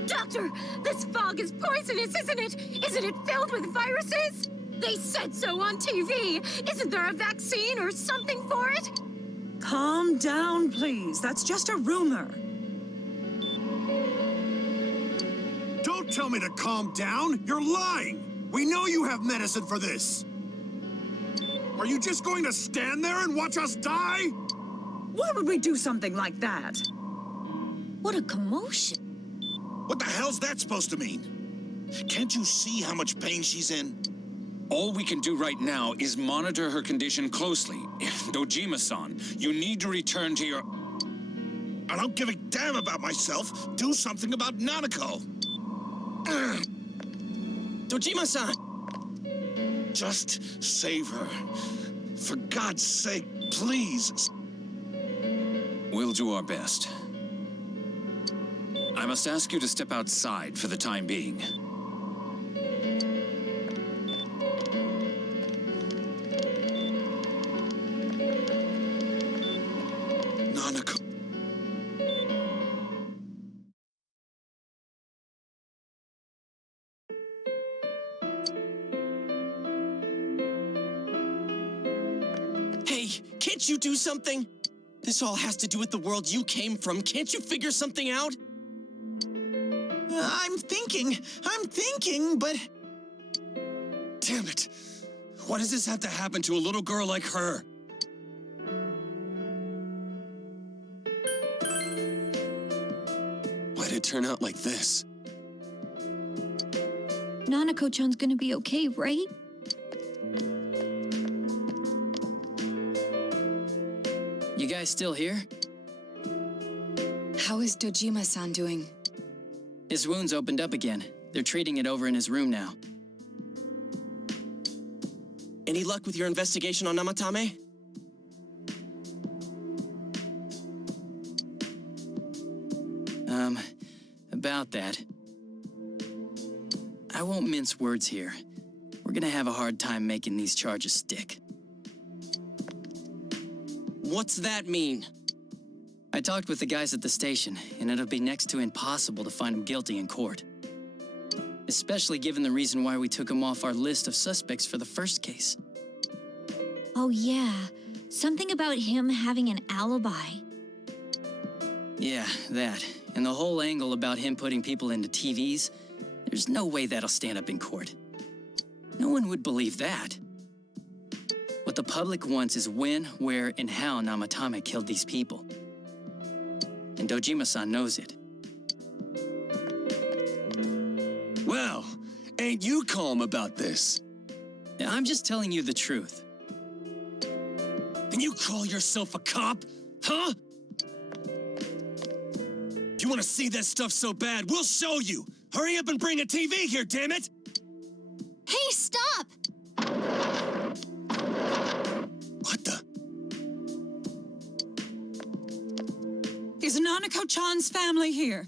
Doctor, this fog is poisonous, isn't it? Isn't it filled with viruses? They said so on TV. Isn't there a vaccine or something for it? Calm down, please. That's just a rumor. Don't tell me to calm down. You're lying. We know you have medicine for this. Are you just going to stand there and watch us die? Why would we do something like that? What a commotion. What the hell's that supposed to mean? Can't you see how much pain she's in? All we can do right now is monitor her condition closely. Dojima-san, you need to return to your... I don't give a damn about myself. Do something about Nanako. Dojima-san! Just save her. For God's sake, please. We'll do our best. I must ask you to step outside for the time being. Nanako. Hey, can't you do something? This all has to do with the world you came from. Can't you figure something out? I'm thinking, but... Damn it. Why does this have to happen to a little girl like her? Why'd it turn out like this? Nanako-chan's gonna be okay, right? You guys still here? How is Dojima-san doing? His wounds opened up again. They're treating it over in his room now. Any luck with your investigation on Namatame? About that. I won't mince words here. We're gonna have a hard time making these charges stick. What's that mean? I talked with the guys at the station, and it'll be next to impossible to find him guilty in court. Especially given the reason why we took him off our list of suspects for the first case. Oh yeah, something about him having an alibi. Yeah, that. And the whole angle about him putting people into TVs, there's no way that'll stand up in court. No one would believe that. What the public wants is when, where, and how Namatame killed these people. And Dojima-san knows it. Well, ain't you calm about this? I'm just telling you the truth. And you call yourself a cop? Huh? You want to see that stuff so bad, we'll show you! Hurry up and bring a TV here, damn it! Hey, stop! What the? Is Nanako-chan's family here?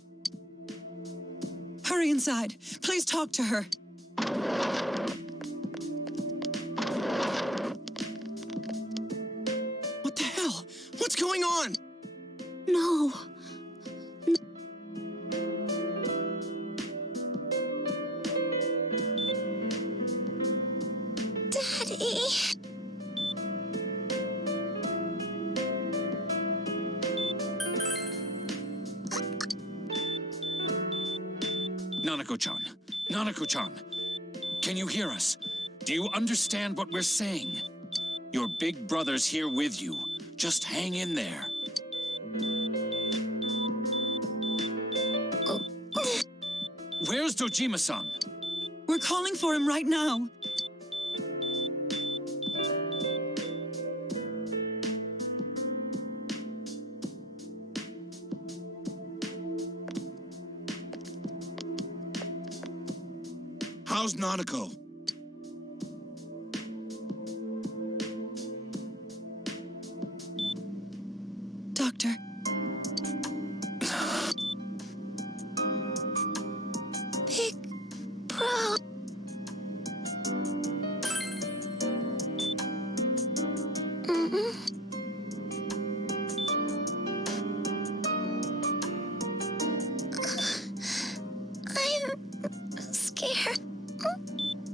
Hurry inside. Please talk to her. What the hell? What's going on? No. Daddy. Nanako-chan, Nanako-chan, can you hear us? Do you understand what we're saying? Your big brother's here with you. Just hang in there. Where's Dojima-san? We're calling for him right now. How's Nanako? Doctor. Big bro. I'm scared.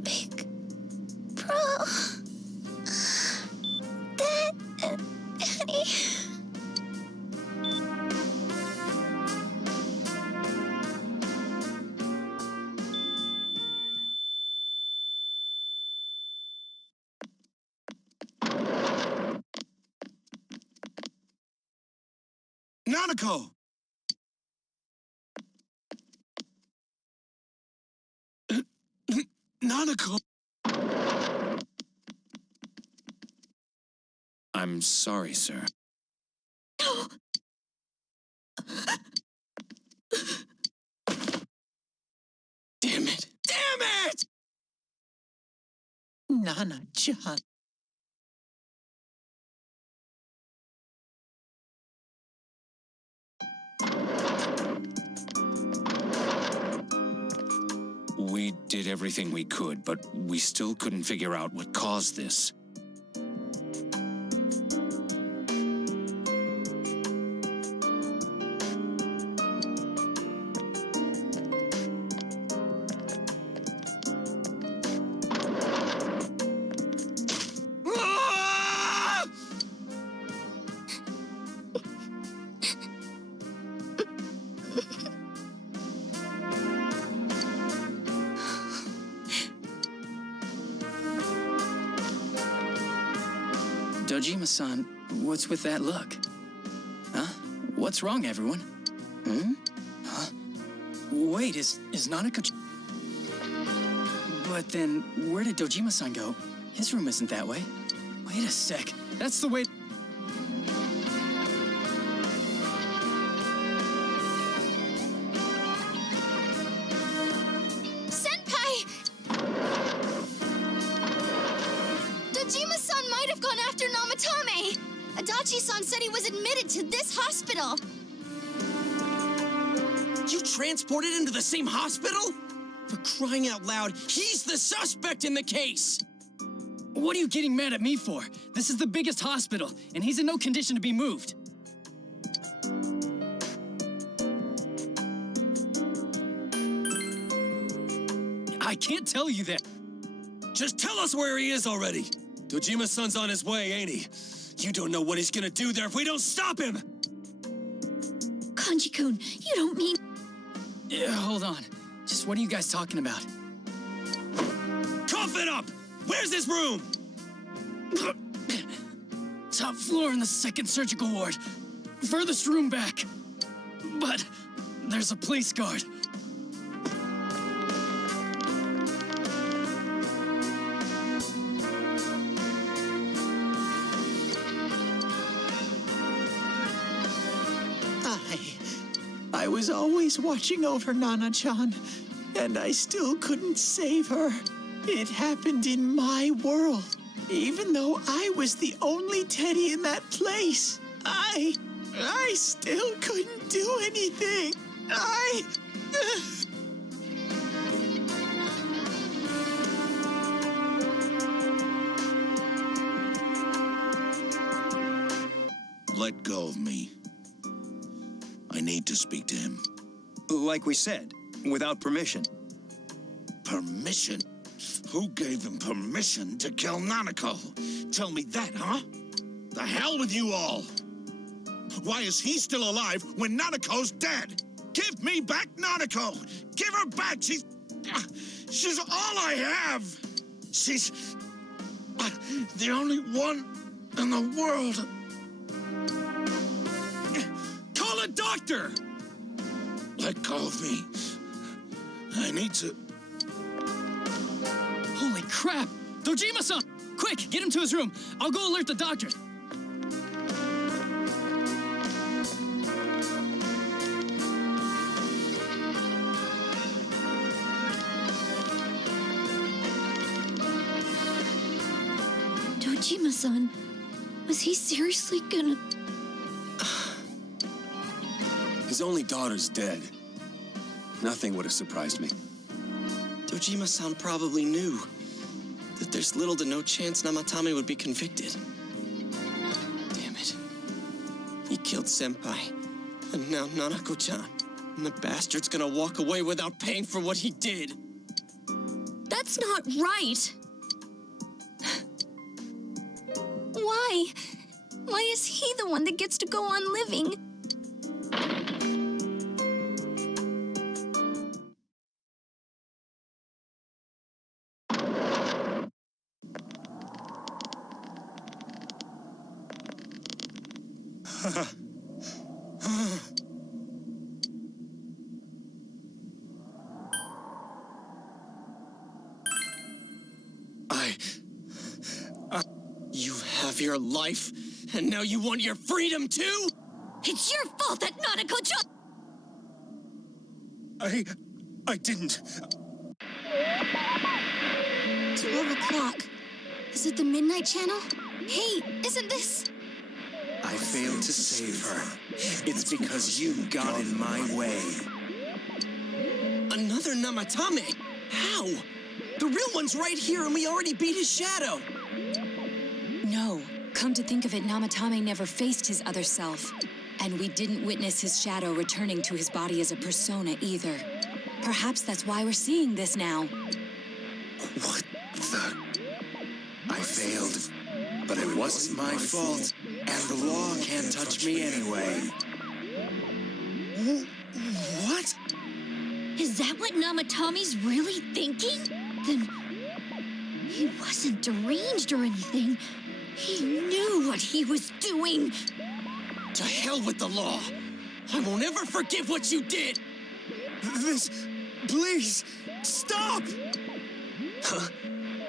Big bro. Nanako! Nanako! I'm sorry, sir. Damn it! Damn it! Nana-chan. We did everything we could, but we still couldn't figure out what caused this. Dojima-san, what's with that look? Huh? What's wrong, everyone? Hmm? Huh? Wait, is Nanako... But then, where did Dojima-san go? His room isn't that way. Wait a sec. That's the way... Senpai! Dojima-san might have gone after Namatame! Adachi-san said he was admitted to this hospital! You transported him to the same hospital? For crying out loud, he's the suspect in the case! What are you getting mad at me for? This is the biggest hospital, and he's in no condition to be moved. I can't tell you that. Just tell us where he is already! Dojima-san's on his way, ain't he? You don't know what he's gonna do there if we don't stop him! Kanji-kun, you don't mean... Yeah, hold on. Just what are you guys talking about? Cough it up! Where's his room? Top floor in the second surgical ward. Furthest room back. But there's a police guard. I was always watching over Nana-chan, and I still couldn't save her. It happened in my world, even though I was the only Teddy in that place. I still couldn't do anything. Let go of me. I need to speak to him. Like we said, without permission. Permission? Who gave him permission to kill Nanako? Tell me that, huh? The hell with you all! Why is he still alive when Nanako's dead? Give me back Nanako! Give her back! She's all I have! She's the only one in the world. Call a doctor! Let go of me. I need to... Holy crap! Dojima-san! Quick, get him to his room. I'll go alert the doctors. Dojima-san, was he seriously gonna... His only daughter's dead. Nothing would have surprised me. Dojima-san probably knew that there's little to no chance Namatame would be convicted. Damn it. He killed Senpai, and now Nanako-chan. And the bastard's gonna walk away without paying for what he did. That's not right! Why? Why is he the one that gets to go on living? You have your life, and now you want your freedom too? It's your fault that Nanako-chan... I didn't. 12 o'clock. Is it the Midnight Channel? Hey, isn't this... I failed to save her. It's because you got in my way. Another Namatame? How? The real one's right here, and we already beat his shadow. No. Come to think of it, Namatame never faced his other self. And we didn't witness his shadow returning to his body as a persona either. Perhaps that's why we're seeing this now. What the... I failed. But it wasn't my fault. And the law can't touch me anyway. What? Is that what Namatame's really thinking? Then... he wasn't deranged or anything. He knew what he was doing. To hell with the law. I won't ever forgive what you did. This... Please, stop! Huh?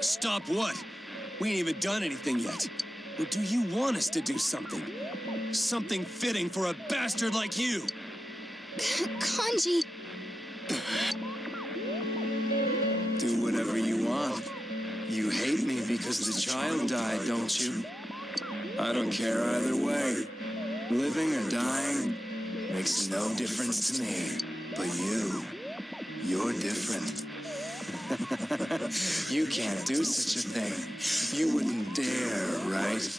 Stop what? We ain't even done anything yet. Or do you want us to do something? Something fitting for a bastard like you? Kanji... Do whatever you want. You hate me because the child died, don't you? I don't care either way. Living or dying makes no difference to me. But you're different. You can't do such a thing. You wouldn't dare, right?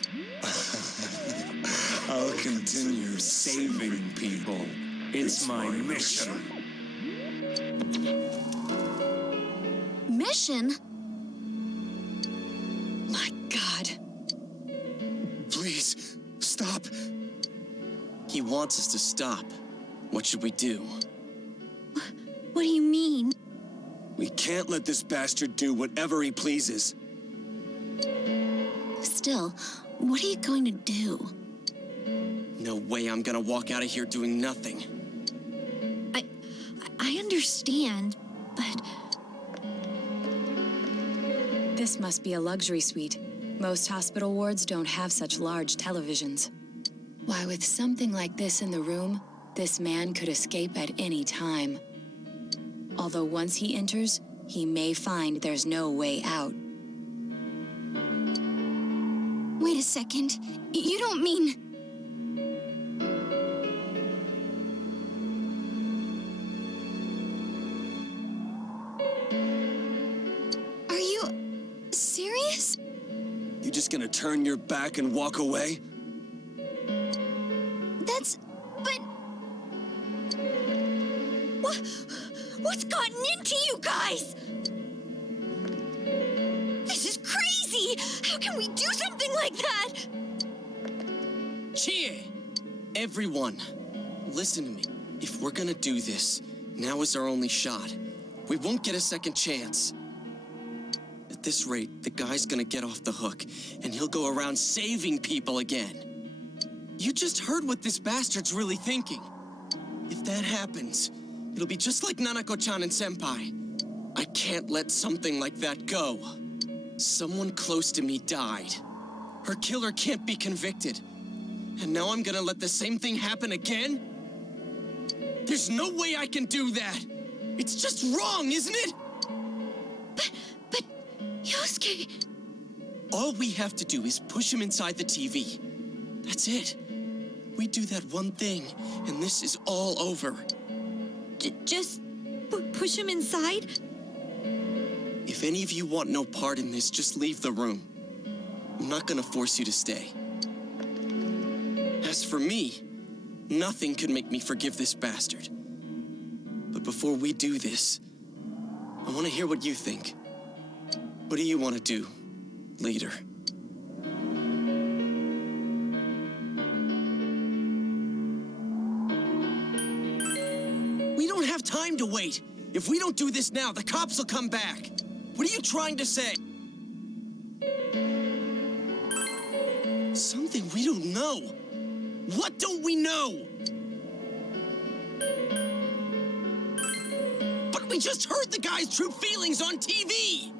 I'll continue saving people. It's my mission. Mission? My God. Please, stop. He wants us to stop. What should we do? What do you mean? We can't let this bastard do whatever he pleases. Still, what are you going to do? No way I'm gonna walk out of here doing nothing. I understand, but... This must be a luxury suite. Most hospital wards don't have such large televisions. Why, with something like this in the room, this man could escape at any time. Although once he enters, he may find there's no way out. Wait a second. You don't mean... Are you... serious? You just gonna turn your back and walk away? That's... but... What's gotten into you guys? This is crazy! How can we do something like that? Chie! Everyone, listen to me. If we're gonna do this, now is our only shot. We won't get a second chance. At this rate, the guy's gonna get off the hook, and he'll go around saving people again. You just heard what this bastard's really thinking. If that happens, it'll be just like Nanako-chan and Senpai. I can't let something like that go. Someone close to me died. Her killer can't be convicted. And now I'm gonna let the same thing happen again? There's no way I can do that! It's just wrong, isn't it? But... Yosuke... All we have to do is push him inside the TV. That's it. We do that one thing, and this is all over. Just push him inside? If any of you want no part in this, just leave the room. I'm not gonna force you to stay. As for me, nothing could make me forgive this bastard. But before we do this, I want to hear what you think. What do you want to do, leader? We don't have time to wait. If we don't do this now, the cops will come back. What are you trying to say? Something we don't know. What don't we know? But we just heard the guy's true feelings on TV!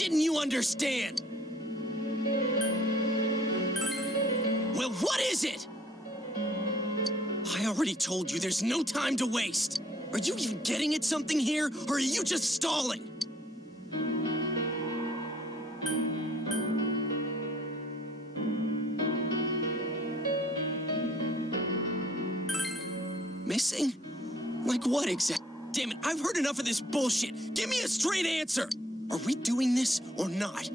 didn't you understand? Well, what is it? I already told you there's no time to waste. Are you even getting at something here, or are you just stalling? Missing? Like what exactly? Damn it, I've heard enough of this bullshit. Give me a straight answer. Are we doing this or not?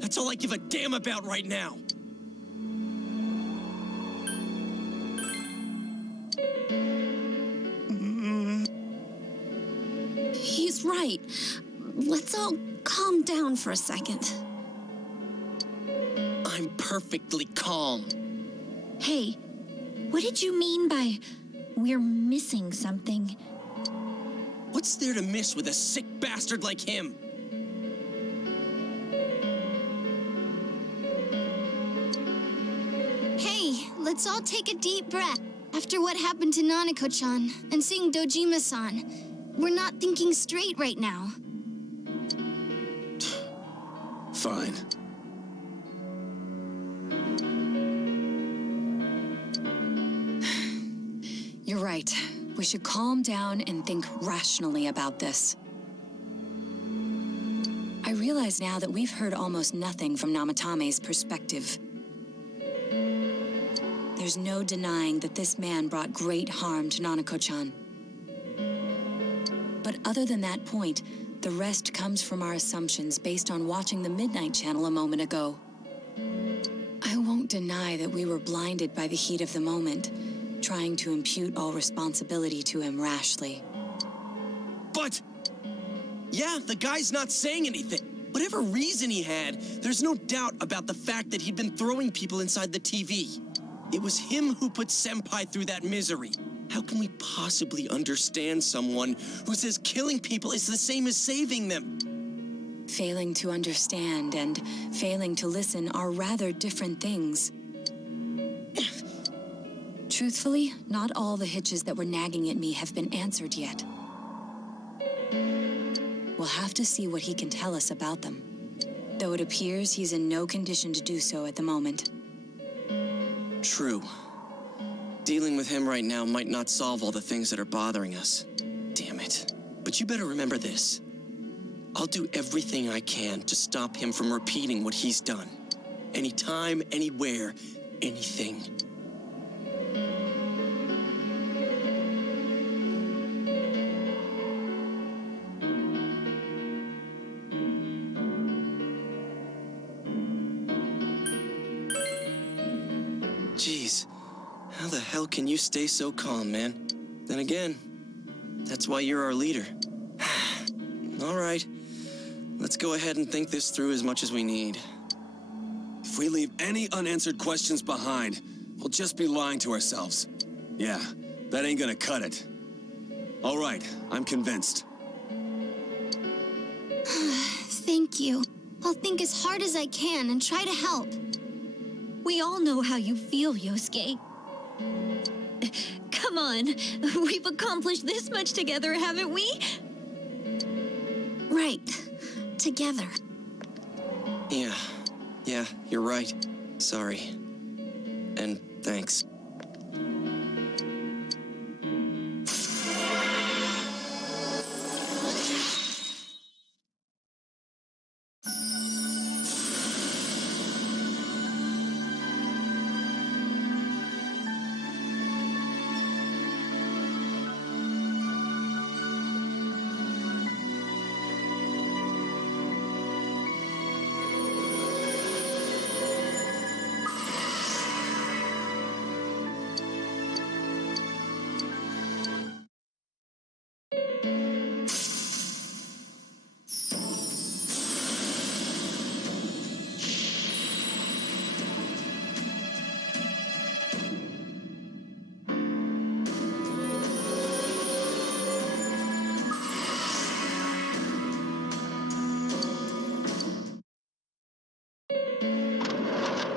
That's all I give a damn about right now. He's right. Let's all calm down for a second. I'm perfectly calm. Hey, what did you mean by we're missing something? What's there to miss with a sick bastard like him? Hey, let's all take a deep breath. After what happened to Nanako-chan and seeing Dojima-san, we're not thinking straight right now. Fine. You're right. We should calm down and think rationally about this. I realize now that we've heard almost nothing from Namatame's perspective. There's no denying that this man brought great harm to Nanako-chan. But other than that point, the rest comes from our assumptions based on watching the Midnight Channel a moment ago. I won't deny that we were blinded by the heat of the moment, trying to impute all responsibility to him rashly. But, yeah, the guy's not saying anything. Whatever reason he had, there's no doubt about the fact that he'd been throwing people inside the TV. It was him who put Senpai through that misery. How can we possibly understand someone who says killing people is the same as saving them? Failing to understand and failing to listen are rather different things. Truthfully, not all the hitches that were nagging at me have been answered yet. We'll have to see what he can tell us about them, though it appears he's in no condition to do so at the moment. True. Dealing with him right now might not solve all the things that are bothering us. Damn it. But you better remember this. I'll do everything I can to stop him from repeating what he's done. Anytime, anywhere, anything. Jeez, how the hell can you stay so calm, man? Then again, that's why you're our leader. All right, let's go ahead and think this through as much as we need. If we leave any unanswered questions behind, we'll just be lying to ourselves. Yeah, that ain't gonna cut it. All right, I'm convinced. Thank you. I'll think as hard as I can and try to help. We all know how you feel, Yosuke. Come on, we've accomplished this much together, haven't we? Right. Together. Yeah, you're right. Sorry. And thanks.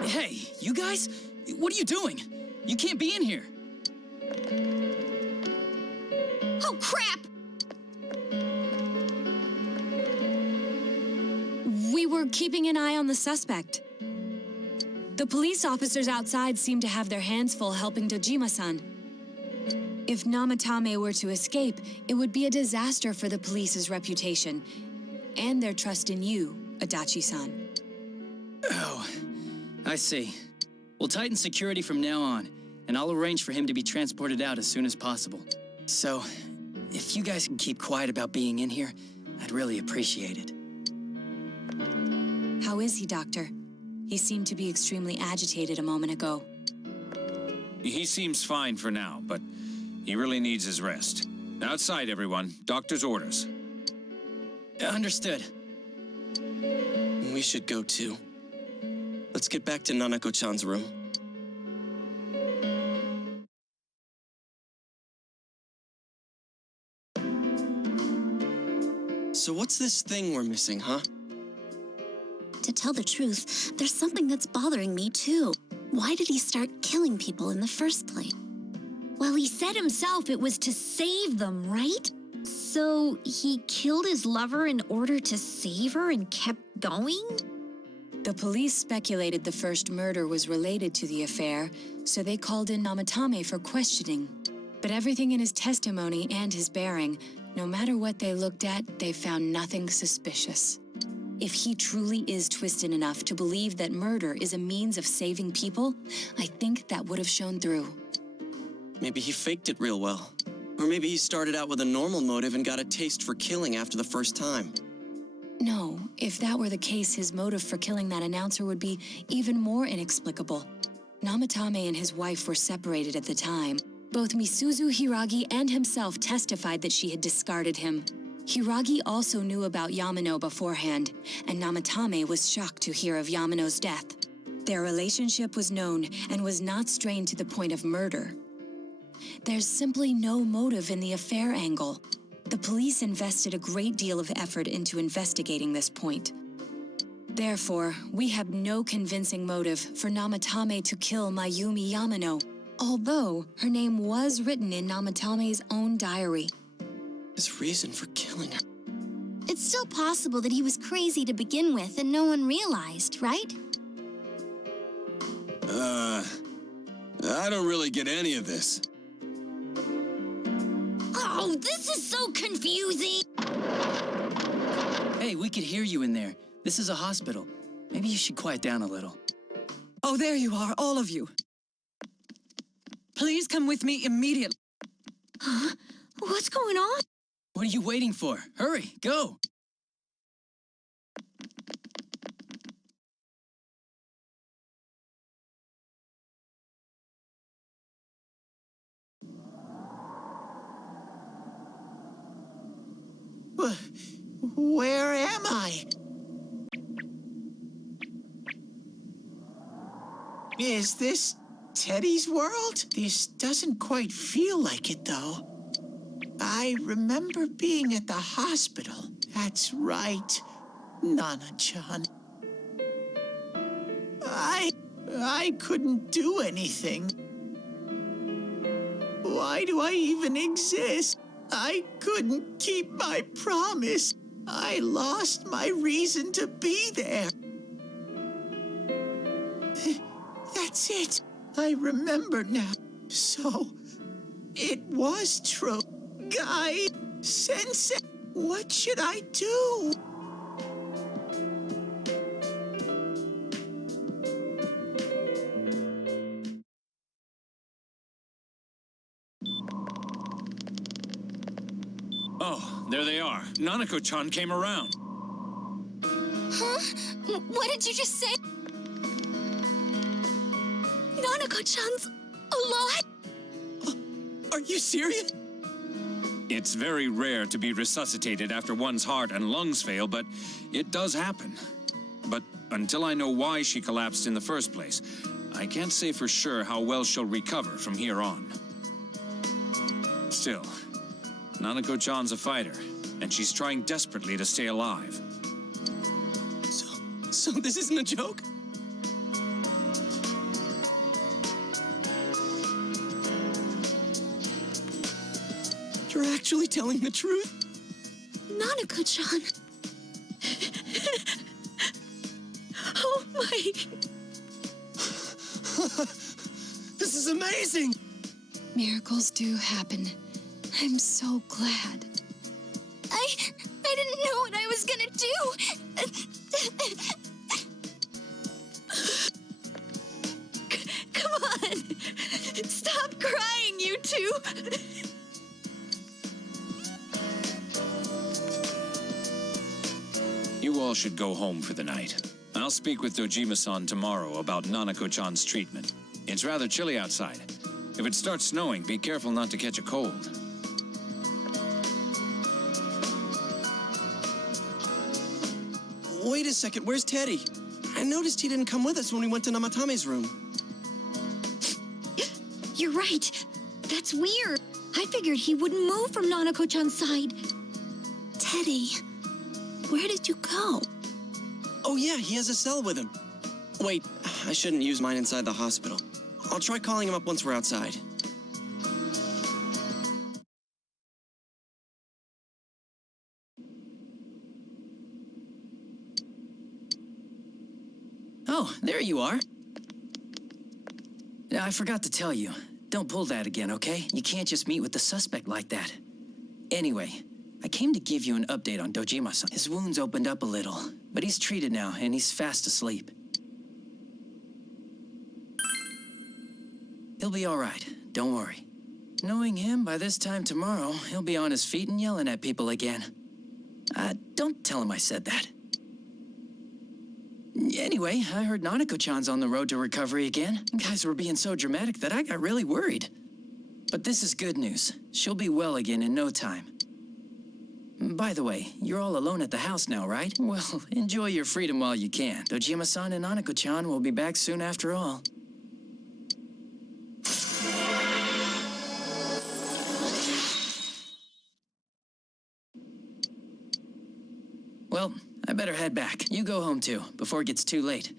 Hey, you guys? What are you doing? You can't be in here. Oh, crap! We were keeping an eye on the suspect. The police officers outside seem to have their hands full helping Dojima-san. If Namatame were to escape, it would be a disaster for the police's reputation and their trust in you, Adachi-san. Oh, I see. We'll tighten security from now on, and I'll arrange for him to be transported out as soon as possible. So, if you guys can keep quiet about being in here, I'd really appreciate it. How is he, Doctor? He seemed to be extremely agitated a moment ago. He seems fine for now, but he really needs his rest. Outside, everyone. Doctor's orders. Understood. We should go too. Let's get back to Nanako-chan's room. So what's this thing we're missing, huh? To tell the truth, there's something that's bothering me too. Why did he start killing people in the first place? Well, he said himself it was to save them, right? So he killed his lover in order to save her and kept going? The police speculated the first murder was related to the affair, so they called in Namatame for questioning. But everything in his testimony and his bearing, no matter what they looked at, they found nothing suspicious. If he truly is twisted enough to believe that murder is a means of saving people, I think that would have shown through. Maybe he faked it real well. Or maybe he started out with a normal motive and got a taste for killing after the first time. No, if that were the case, his motive for killing that announcer would be even more inexplicable. Namatame and his wife were separated at the time. Both Misuzu Hiragi and himself testified that she had discarded him. Hiragi also knew about Yamano beforehand, and Namatame was shocked to hear of Yamano's death. Their relationship was known and was not strained to the point of murder. There's simply no motive in the affair angle. The police invested a great deal of effort into investigating this point. Therefore, we have no convincing motive for Namatame to kill Mayumi Yamano, although her name was written in Namatame's own diary. His reason for killing her. It's still possible that he was crazy to begin with and no one realized, right? I don't really get any of this. Oh, this is so confusing! Hey, we could hear you in there. This is a hospital. Maybe you should quiet down a little. Oh, there you are, all of you. Please come with me immediately. Huh? What's going on? What are you waiting for? Hurry, go! Where am I? Is this Teddy's world? This doesn't quite feel like it, though. I remember being at the hospital. That's right, Nana-chan. I couldn't do anything. Why do I even exist? I couldn't keep my promise. I lost my reason to be there. That's it. I remember now. So, it was true. Guy, Sensei, what should I do? Oh, there they are. Nanako-chan came around. Huh? What did you just say? Nanako-chan's alive? Are you serious? It's very rare to be resuscitated after one's heart and lungs fail, but it does happen. But until I know why she collapsed in the first place, I can't say for sure how well she'll recover from here on. Still, Nanako-chan's a fighter, and she's trying desperately to stay alive. So this isn't a joke? You're actually telling the truth? Nanako-chan. This is amazing! Miracles do happen. I'm so glad. I didn't know what I was gonna do. Come on! Stop crying, you two! You all should go home for the night. I'll speak with Dojima-san tomorrow about Nanako-chan's treatment. It's rather chilly outside. If it starts snowing, be careful not to catch a cold. Wait a second, where's Teddy? I noticed he didn't come with us when we went to Namatame's room. You're right. That's weird. I figured he wouldn't move from Nanako-chan's side. Teddy, where did you go? Oh yeah, he has a cell with him. Wait, I shouldn't use mine inside the hospital. I'll try calling him up once we're outside. Oh, there you are. I forgot to tell you. Don't pull that again, okay? You can't just meet with the suspect like that. Anyway, I came to give you an update on Dojima-san. His wounds opened up a little, but he's treated now, and he's fast asleep. He'll be all right. Don't worry. Knowing him, by this time tomorrow, he'll be on his feet and yelling at people again. Don't tell him I said that. Anyway, I heard Nanako-chan's on the road to recovery again. Guys were being so dramatic that I got really worried. But this is good news. She'll be well again in no time. By the way, you're all alone at the house now, right? Well, enjoy your freedom while you can. Dojima-san and Nanako-chan will be back soon after all. Well, I better head back. You go home too, before it gets too late.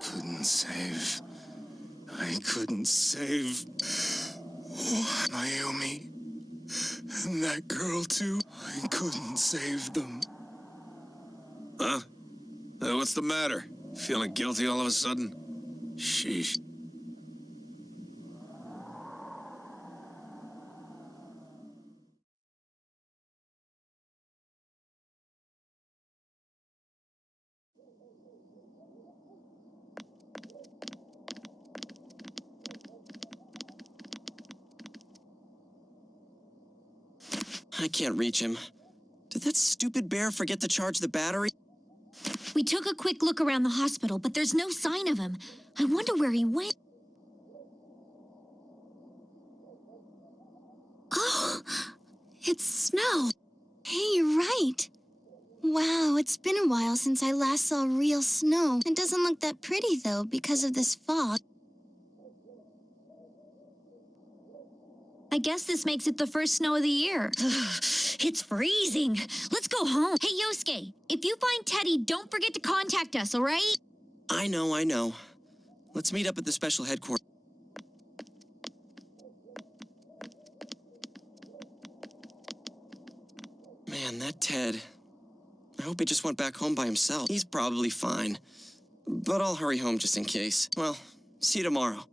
Couldn't save. I couldn't save. Oh, Mayumi. And that girl too. I couldn't save them. Huh? What's the matter? Feeling guilty all of a sudden? Sheesh. I can't reach him. Did that stupid bear forget to charge the battery? We took a quick look around the hospital, but there's no sign of him. I wonder where he went. Oh, it's snow. Hey, you're right. Wow, it's been a while since I last saw real snow. It doesn't look that pretty, though, because of this fog. I guess this makes it the first snow of the year. It's freezing. Let's go home. Hey, Yosuke, if you find Teddy, don't forget to contact us, all right? I know. Let's meet up at the special headquarters. Man, that Ted. I hope he just went back home by himself. He's probably fine. But I'll hurry home just in case. Well, see you tomorrow.